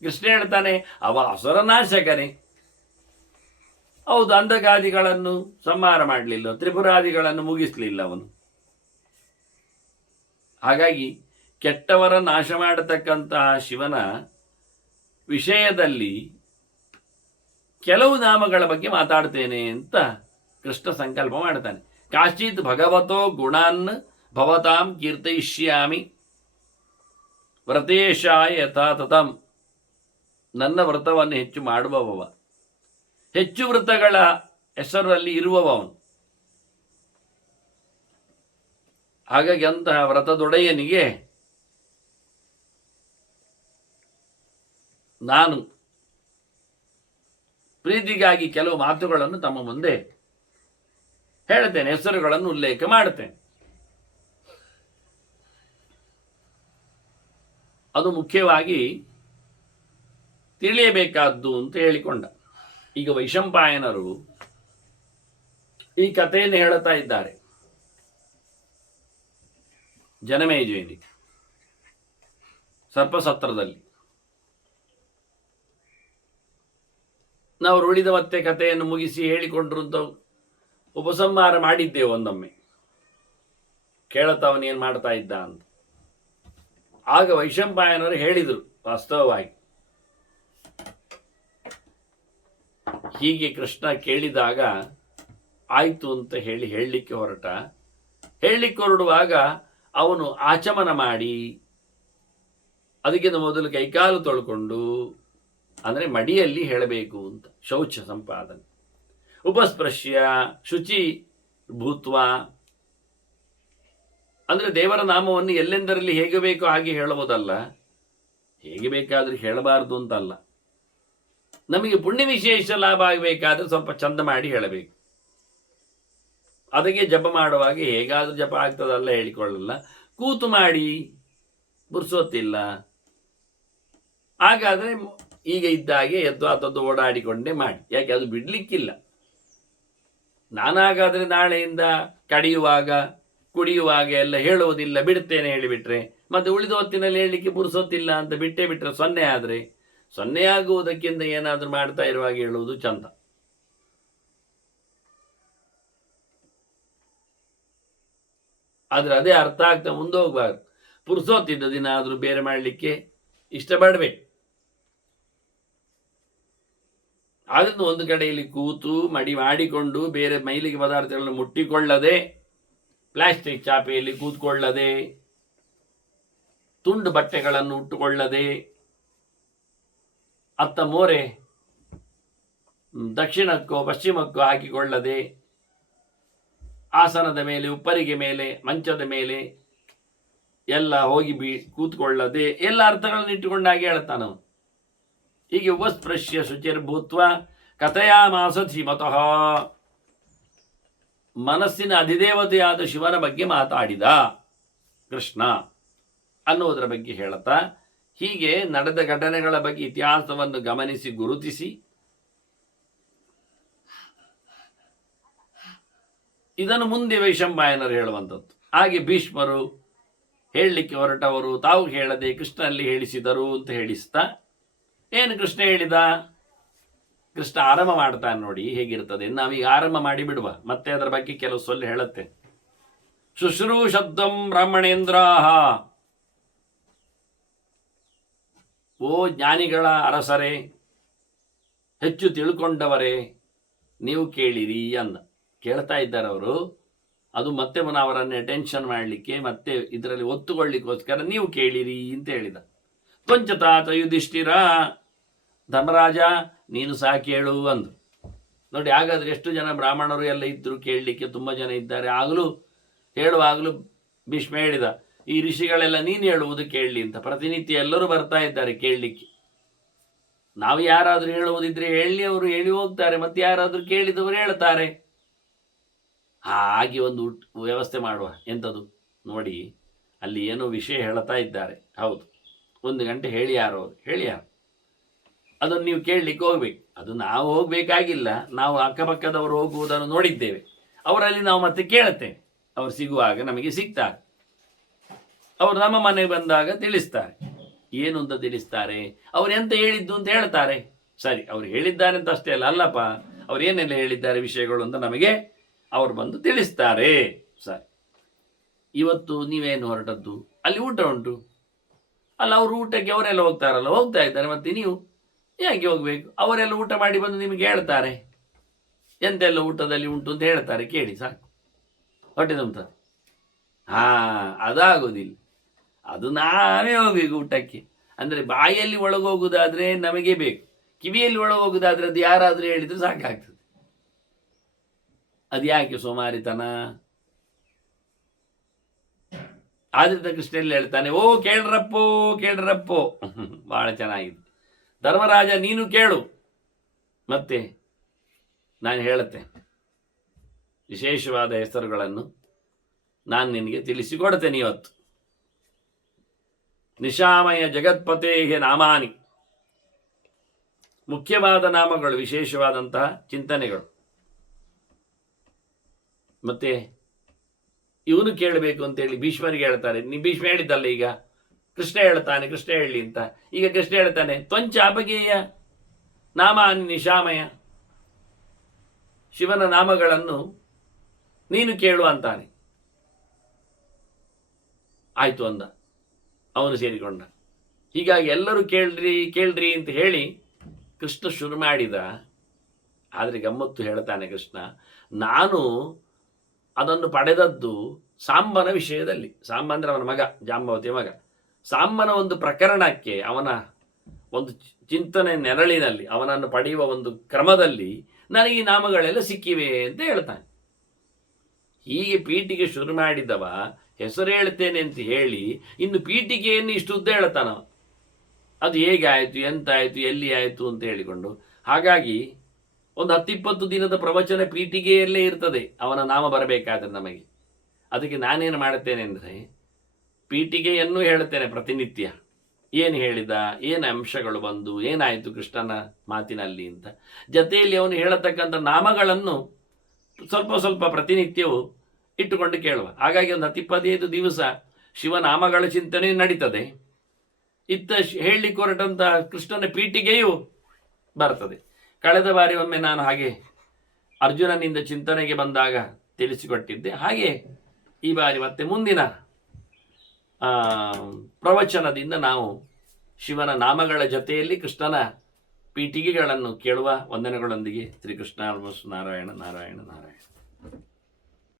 ಕೃಷ್ಣ ಹೇಳ್ತಾನೆ, ಅವ ಅಸುರನಾಶಕನೇ. ಹೌದು, ಅಂಧಕಾದಿಗಳನ್ನು ಸಂಹಾರ ಮಾಡಲಿಲ್ಲ, ತ್ರಿಪುರಾದಿಗಳನ್ನು ಮುಗಿಸಲಿಲ್ಲ ಅವನು. ಹಾಗಾಗಿ ಕೆಟ್ಟವರ ನಾಶ ಮಾಡತಕ್ಕಂತಹ ಶಿವನ ವಿಷಯದಲ್ಲಿ ಕೆಲವು ನಾಮಗಳ ಬಗ್ಗೆ ಮಾತಾಡ್ತೇನೆ ಅಂತ ಕೃಷ್ಣ ಸಂಕಲ್ಪ ಮಾಡ್ತಾನೆ. ಕಾಶ್ಚಿತ್ ಭಗವತೋ ಗುಣಾನ್ ಭವತಾಂ ಕೀರ್ತಯಿಷ್ಯಾಮಿ ವ್ರತೇಶಾಯ ಯಥಾತಥಂ. ನನ್ನ ವ್ರತವನ್ನು ಹೆಚ್ಚು ಮಾಡುವವ, ಹೆಚ್ಚು ವೃತ್ತಗಳ ಹೆಸರಲ್ಲಿ ಇರುವವನು. ಹಾಗಾಗಿ ಅಂತಹ ವ್ರತದೊಡೆಯನಿಗೆ ನಾನು ಪ್ರೀತಿಗಾಗಿ ಕೆಲವು ಮಾತುಗಳನ್ನು ತಮ್ಮ ಮುಂದೆ ಹೇಳ್ತೇನೆ, ಹೆಸರುಗಳನ್ನು ಉಲ್ಲೇಖ ಮಾಡ್ತೇನೆ. ಅದು ಮುಖ್ಯವಾಗಿ ತಿಳಿಯಬೇಕಾದ್ದು ಅಂತ ಹೇಳಿಕೊಂಡ. ಈಗ ವೈಶಂಪಾಯನರು ಈ ಕಥೆಯನ್ನು ಹೇಳುತ್ತಾ ಇದ್ದಾರೆ. ಜನಮೇಜಯನಿ ಸರ್ಪಸತ್ರದಲ್ಲಿ ನಾವು ಉಳಿದ ಮತ್ತೆ ಕಥೆಯನ್ನು ಮುಗಿಸಿ ಹೇಳಿಕೊಂಡ್ರು ಅಂತ ಉಪಸಂಹಾರ ಮಾಡಿದ್ದೇವೆ ಒಂದೊಮ್ಮೆ. ಕೇಳತವನೇನು ಮಾಡ್ತಾ ಇದ್ದ ಅಂತ. ಆಗ ವೈಶಂಪಾಯನವರು ಹೇಳಿದರು, ವಾಸ್ತವವಾಗಿ ಹೀಗೆ ಕೃಷ್ಣ ಕೇಳಿದಾಗ ಆಯ್ತು ಅಂತ ಹೇಳಲಿಕ್ಕೆ ಹೊರಡುವಾಗ ಅವನು ಆಚಮನ ಮಾಡಿ ಅದಕ್ಕಿಂತ ಮೊದಲು ಕೈಕಾಲು ತೊಳ್ಕೊಂಡು, ಅಂದರೆ ಮಡಿಯಲ್ಲಿ ಹೇಳಬೇಕು ಅಂತ, ಶೌಚ ಸಂಪಾದನೆ, ಉಪಸ್ಪೃಶ್ಯ ಶುಚಿ ಭೂತ್ವ, ಅಂದರೆ ದೇವರ ನಾಮವನ್ನು ಎಲ್ಲೆಂದರಲ್ಲಿ ಹೇಗೆ ಬೇಕೋ ಹಾಗೆ ಹೇಳುವುದಲ್ಲ, ಹೇಗೆ ಬೇಕಾದರೂ ಹೇಳಬಾರದು ಅಂತಲ್ಲ. ನಮಗೆ ಪುಣ್ಯ ವಿಶೇಷ ಲಾಭ ಆಗಬೇಕಾದ್ರೆ ಸ್ವಲ್ಪ ಚಂದ ಮಾಡಿ ಹೇಳಬೇಕು. ಅದಕ್ಕೆ ಜಪ ಮಾಡುವಾಗ ಹೇಗಾದರೂ ಜಪ ಆಗ್ತದಲ್ಲ ಹೇಳಿಕೊಳ್ಳಲ್ಲ, ಕೂತು ಮಾಡಿ, ಬುರ್ಸೋತಿಲ್ಲ. ಹಾಗಾದರೆ ಈಗ ಇದ್ದಾಗೆ ಎದ್ದು ಆತದ್ದು ಓಡಾಡಿಕೊಂಡೇ ಮಾಡಿ, ಯಾಕೆ ಅದು ಬಿಡ್ಲಿಕ್ಕಿಲ್ಲ. ನಾನಾಗಾದರೆ ನಾಳೆಯಿಂದ ಕಡಿಯುವಾಗ ಕುಡಿಯುವಾಗ ಎಲ್ಲ ಹೇಳುವುದಿಲ್ಲ, ಬಿಡ್ತೇನೆ ಹೇಳಿಬಿಟ್ರೆ, ಮತ್ತೆ ಉಳಿದ ಹೊತ್ತಿನಲ್ಲಿ ಹೇಳಲಿಕ್ಕೆ ಬುರ್ಸೋತಿಲ್ಲ ಅಂತ ಬಿಟ್ಟರೆ ಸೊನ್ನೆ ಆಗುವುದಕ್ಕಿಂತ ಏನಾದರೂ ಮಾಡ್ತಾ ಇರುವಾಗ ಹೇಳುವುದು ಚಂದ. ಆದರೆ ಅದೇ ಅರ್ಥ ಆಗ್ತಾ ಮುಂದೆ ಹೋಗ್ಬಾರ್ದು. ಪುರ್ಸೋತಿದ್ದ ದಿನ ಆದರೂ ಬೇರೆ ಮಾಡಲಿಕ್ಕೆ ಇಷ್ಟಪಡಬೇಕು. ಆದ್ದರಿಂದ ಒಂದು ಕಡೆಯಲ್ಲಿ ಕೂತು ಮಡಿ ಮಾಡಿಕೊಂಡು ಬೇರೆ ಮೈಲಿಗೆ ಪದಾರ್ಥಗಳನ್ನು ಮುಟ್ಟಿಕೊಳ್ಳದೆ, ಪ್ಲಾಸ್ಟಿಕ್ ಚಾಪೆಯಲ್ಲಿ ಕೂತ್ಕೊಳ್ಳದೆ, ತುಂಡು ಬಟ್ಟೆಗಳನ್ನು ಉಟ್ಟುಕೊಳ್ಳದೆ, ಅತ್ತ ಮೋರೆ ದಕ್ಷಿಣಕ್ಕೋ ಪಶ್ಚಿಮಕ್ಕೋ ಹಾಕಿಕೊಳ್ಳದೆ, ಆಸನದ ಮೇಲೆ, ಉಪ್ಪರಿಗೆ ಮೇಲೆ, ಮಂಚದ ಮೇಲೆ ಎಲ್ಲ ಹೋಗಿ ಕೂತ್ಕೊಳ್ಳದೆ, ಎಲ್ಲ ಅರ್ಥಗಳನ್ನು ಇಟ್ಟುಕೊಂಡಾಗಿ ಹೇಳ್ತಾನವನು. ಹೀಗೆ ಉಪಸ್ಪೃಶ್ಯ ಶುಚಿರ್ಭೂತ್ವ ಕಥಯಾಮಾಸ ಧೀಮತಃ, ಮನಸ್ಸಿನ ಅಧಿದೇವತೆಯಾದ ಶಿವನ ಬಗ್ಗೆ ಮಾತಾಡಿದ ಕೃಷ್ಣ ಅನ್ನುವುದರ ಬಗ್ಗೆ ಹೇಳುತ್ತಾ, ಹೀಗೆ ನಡೆದ ಘಟನೆಗಳ ಬಗ್ಗೆ ಇತಿಹಾಸವನ್ನು ಗಮನಿಸಿ ಗುರುತಿಸಿ ಇದನ್ನು ಮುಂದೆ ವೈಶಂಪಾಯನರು ಹೇಳುವಂಥದ್ದು. ಹಾಗೆ ಭೀಷ್ಮರು ಹೇಳಲಿಕ್ಕೆ ಹೊರಟವರು ತಾವು ಹೇಳದೆ ಕೃಷ್ಣನಲ್ಲಿ ಹೇಳಿಸಿದರು ಅಂತ ಹೇಳಿಸ್ತಾ, ಏನು ಕೃಷ್ಣ ಹೇಳಿದ? ಕೃಷ್ಣ ಆರಂಭ ಮಾಡ್ತಾನೆ ನೋಡಿ ಹೇಗಿರ್ತದೆ. ನಾವೀಗ ಆರಂಭ ಮಾಡಿ ಬಿಡುವ, ಮತ್ತೆ ಅದರ ಬಗ್ಗೆ ಕೆಲವು ಸೊಲ್ಲು ಹೇಳುತ್ತೆ. ಶುಶ್ರೂಷದ್ವಂ ಬ್ರಾಹ್ಮಣೇಂದ್ರಾಹ, ಓ ಜ್ಞಾನಿಗಳ ಅರಸರೇ, ಹೆಚ್ಚು ತಿಳ್ಕೊಂಡವರೇ, ನೀವು ಕೇಳಿರಿ ಅಂದ. ಕೇಳ್ತಾ ಇದ್ದಾರೆ ಅವರು. ಅದು ಮತ್ತೆ ಅವರನ್ನು ಅಟೆನ್ಷನ್ ಮಾಡಲಿಕ್ಕೆ, ಮತ್ತೆ ಇದರಲ್ಲಿ ಒತ್ತುಕೊಳ್ಳಿಕ್ಕೋಸ್ಕರ ನೀವು ಕೇಳಿರಿ ಅಂತ ಹೇಳಿದ. ಕೊಂಚತಾತ ಯುಧಿಷ್ಠಿರ, ಧರ್ಮರಾಜ ನೀನು ಸಹ ಕೇಳು ಅಂದು. ನೋಡಿ, ಹಾಗಾದ್ರೆ ಎಷ್ಟು ಜನ ಬ್ರಾಹ್ಮಣರು ಎಲ್ಲ ಇದ್ದರು ಕೇಳಲಿಕ್ಕೆ, ತುಂಬ ಜನ ಇದ್ದಾರೆ. ಹೇಳುವಾಗಲೂ ಭೀಷ್ಮ ಹೇಳಿದ, ಈ ಋಷಿಗಳೆಲ್ಲ ನೀನು ಹೇಳುವುದು ಕೇಳಲಿ ಅಂತ. ಪ್ರತಿನಿತ್ಯ ಎಲ್ಲರೂ ಬರ್ತಾ ಇದ್ದಾರೆ ಕೇಳಲಿಕ್ಕೆ. ನಾವು ಯಾರಾದರೂ ಹೇಳುವುದಿದ್ರೆ ಹೇಳಿ, ಅವರು ಹೇಳಿ ಹೋಗ್ತಾರೆ, ಮತ್ತೆ ಯಾರಾದರೂ ಕೇಳಿದವರು ಹೇಳ್ತಾರೆ. ಹಾಗೆ ಒಂದು ವ್ಯವಸ್ಥೆ ಮಾಡುವ. ಎಂಥದ್ದು ನೋಡಿ, ಅಲ್ಲಿ ಏನೋ ವಿಷಯ ಹೇಳ್ತಾ ಇದ್ದಾರೆ, ಹೌದು, 1 ಗಂಟೆ ಹೇಳಿ ಯಾರು ಅದನ್ನು ನೀವು ಕೇಳಲಿಕ್ಕೆ ಹೋಗ್ಬೇಕು. ಅದು ನಾವು ಹೋಗಬೇಕಾಗಿಲ್ಲ, ನಾವು ಅಕ್ಕಪಕ್ಕದವರು ಹೋಗುವುದನ್ನು ನೋಡಿದ್ದೇವೆ. ಅವರಲ್ಲಿ ನಾವು ಮತ್ತೆ ಕೇಳುತ್ತೇವೆ. ಅವರು ಸಿಗುವಾಗ ನಮಗೆ ಸಿಗ್ತಾರೆ, ಅವರು ನಮ್ಮ ಮನೆಗೆ ಬಂದಾಗ ತಿಳಿಸ್ತಾರೆ. ಏನು ಅಂತ ತಿಳಿಸ್ತಾರೆ? ಅವ್ರು ಎಂತ ಹೇಳಿದ್ದು ಅಂತ ಹೇಳ್ತಾರೆ. ಸರಿ, ಅವ್ರು ಹೇಳಿದ್ದಾರೆ ಅಂತ ಅಷ್ಟೇ ಅಲ್ಲಪ್ಪ, ಅವ್ರು ಏನೆಲ್ಲ ಹೇಳಿದ್ದಾರೆ ವಿಷಯಗಳು ಅಂತ ನಮಗೆ ಅವರು ಬಂದು ತಿಳಿಸ್ತಾರೆ. ಸರಿ, ಇವತ್ತು ನೀವೇನು ಹೊರಟದ್ದು? ಅಲ್ಲಿ ಊಟ ಉಂಟು ಅಲ್ಲ, ಅವರು ಊಟಕ್ಕೆ ಅವರೆಲ್ಲ ಹೋಗ್ತಾ ಇದ್ದಾರೆ, ಮತ್ತೆ ನೀವು ಯಾಕೆ ಹೋಗ್ಬೇಕು? ಅವರೆಲ್ಲ ಊಟ ಮಾಡಿ ಬಂದು ನಿಮಗೆ ಹೇಳ್ತಾರೆ, ಎಂತೆಲ್ಲ ಊಟದಲ್ಲಿ ಉಂಟು ಅಂತ ಹೇಳ್ತಾರೆ. ಕೇಳಿ ಸಾಕು, ಹೊಟ್ಟೆ ತುಂಬುತ್ತದೆ. ಅದಾಗೋದಿಲ್ಲ, ಅದು ನಾವೇ ಹೋಗ್ಬೇಕು ಊಟಕ್ಕೆ. ಅಂದರೆ ಬಾಯಲ್ಲಿ ಒಳಗೋಗುವುದಾದ್ರೆ ನಮಗೆ ಬೇಕು, ಕಿವಿಯಲ್ಲಿ ಒಳಗೋಗುವುದಾದ್ರೆ ಅದು ಯಾರಾದರೂ ಹೇಳಿದ್ರೆ ಸಾಕಾಗ್ತದೆ. ಅದು ಯಾಕೆ ಸೋಮಾರಿತನ? ಆದ್ರಿಂದ ಕೃಷ್ಣಲ್ಲಿ ಹೇಳ್ತಾನೆ, ಓ ಕೇಳ್ರಪ್ಪೋ ಬಹಳ ಚೆನ್ನಾಗಿದೆ. ಧರ್ಮರಾಜ ನೀನು ಕೇಳು, ಮತ್ತೆ ನಾನು ಹೇಳುತ್ತೆ ವಿಶೇಷವಾದ ಹೆಸರುಗಳನ್ನು ನಾನು ನಿನಗೆ ತಿಳಿಸಿಕೊಡ್ತೇನೆ. ಇವತ್ತು ನಿಶಾಮಯ ಜಗತ್ಪತೇಗೆ ನಾಮಾನಿ, ಮುಖ್ಯವಾದ ನಾಮಗಳು, ವಿಶೇಷವಾದಂತಹ ಚಿಂತನೆಗಳು. ಮತ್ತೆ ಇವನು ಕೇಳಬೇಕು ಅಂತೇಳಿ ಭೀಷ್ಮರಿಗೆ ಹೇಳ್ತಾರೆ. ಭೀಷ್ಮ ಹೇಳಿದ್ದಲ್ಲ, ಈಗ ಕೃಷ್ಣ ಹೇಳ್ತಾನೆ, ಕೃಷ್ಣ ಹೇಳಲಿ ಅಂತ. ಈಗ ಕೃಷ್ಣ ಹೇಳ್ತಾನೆ, ತ್ವಂಚ ಅಪಗೇಯ, ನಾಮಾನಿ ನಿಶಾಮಯ, ಶಿವನ ನಾಮಗಳನ್ನು ನೀನು ಕೇಳು ಅಂತಾನೆ. ಆಯ್ತು ಅಂದ, ಅವನು ಸೇರಿಕೊಂಡ. ಹೀಗಾಗಿ ಎಲ್ಲರೂ ಕೇಳ್ರಿ ಕೇಳ್ರಿ ಅಂತ ಹೇಳಿ ಕೃಷ್ಣ ಶುರು ಮಾಡಿದ. ಆದರೆ ಗಮ್ಮತ್ತು ಹೇಳ್ತಾನೆ ಕೃಷ್ಣ, ನಾನು ಅದನ್ನು ಪಡೆದದ್ದು ಸಾಂಬನ ವಿಷಯದಲ್ಲಿ. ಸಾಂಬ ಅಂದರೆ ಅವನ ಮಗ, ಜಾಂಬವತಿಯ ಮಗ. ಸಾಂಬನ ಒಂದು ಪ್ರಕರಣಕ್ಕೆ, ಅವನ ಒಂದು ಚಿಂತನೆ ನೆರಳಿನಲ್ಲಿ, ಅವನನ್ನು ಪಡೆಯುವ ಒಂದು ಕ್ರಮದಲ್ಲಿ ನನಗೆ ಈ ನಾಮಗಳೆಲ್ಲ ಸಿಕ್ಕಿವೆ ಅಂತ ಹೇಳ್ತಾನೆ. ಹೀಗೆ ಪೀಠಿಗೆ ಶುರು ಮಾಡಿದವ ಹೆಸರು ಹೇಳ್ತೇನೆ ಅಂತ ಹೇಳಿ ಇನ್ನು ಪೀಠಿಗೆಯನ್ನು ಇಷ್ಟು ಉದ್ದ ಹೇಳ್ತಾನ. ಅದು ಹೇಗೆ ಆಯಿತು, ಎಂತ ಆಯಿತು, ಎಲ್ಲಿ ಆಯಿತು ಅಂತ ಹೇಳಿಕೊಂಡು. ಹಾಗಾಗಿ ಒಂದು 10-20 ದಿನದ ಪ್ರವಚನ ಪೀಠಿಗೆಯಲ್ಲೇ ಇರ್ತದೆ ಅವನ ನಾಮ ಬರಬೇಕಾದ್ರೆ ನಮಗೆ. ಅದಕ್ಕೆ ನಾನೇನು ಮಾಡುತ್ತೇನೆ ಅಂದರೆ ಪೀಠಿಗೆಯನ್ನು ಹೇಳುತ್ತೇನೆ ಪ್ರತಿನಿತ್ಯ. ಏನು ಹೇಳಿದ, ಏನು ಅಂಶಗಳು ಬಂದು, ಏನಾಯಿತು ಕೃಷ್ಣನ ಮಾತಿನಲ್ಲಿ ಅಂತ. ಜೊತೆಯಲ್ಲಿ ಅವನು ಹೇಳತಕ್ಕಂಥ ನಾಮಗಳನ್ನು ಸ್ವಲ್ಪ ಸ್ವಲ್ಪ ಪ್ರತಿನಿತ್ಯವೂ ಇಟ್ಟುಕೊಂಡು ಕೇಳುವ. ಹಾಗಾಗಿ ಒಂದು 10-15 ದಿವಸ ಶಿವನಾಮಗಳ ಚಿಂತನೆ ನಡೀತದೆ. ಇತ್ತ ಹೇಳಲಿಕ್ಕೆ ಹೊರಟಂಥ ಕೃಷ್ಣನ ಪೀಠಿಗೆಯೂ ಬರ್ತದೆ. ಕಳೆದ ಬಾರಿ ಒಮ್ಮೆ ನಾನು ಹಾಗೆ ಅರ್ಜುನನಿಂದ ಚಿಂತನೆಗೆ ಬಂದಾಗ ತಿಳಿಸಿಕೊಟ್ಟಿದ್ದೆ. ಹಾಗೆ ಈ ಬಾರಿ ಮತ್ತೆ ಮುಂದಿನ ಪ್ರವಚನದಿಂದ ನಾವು ಶಿವನ ನಾಮಗಳ ಜೊತೆಯಲ್ಲಿ ಕೃಷ್ಣನ ಪೀಠಿಗೆಗಳನ್ನು ಕೇಳುವ ವಂದನೆಗಳೊಂದಿಗೆ ಶ್ರೀಕೃಷ್ಣ ನಾರಾಯಣ ನಾರಾಯಣ ನಾರಾಯಣ.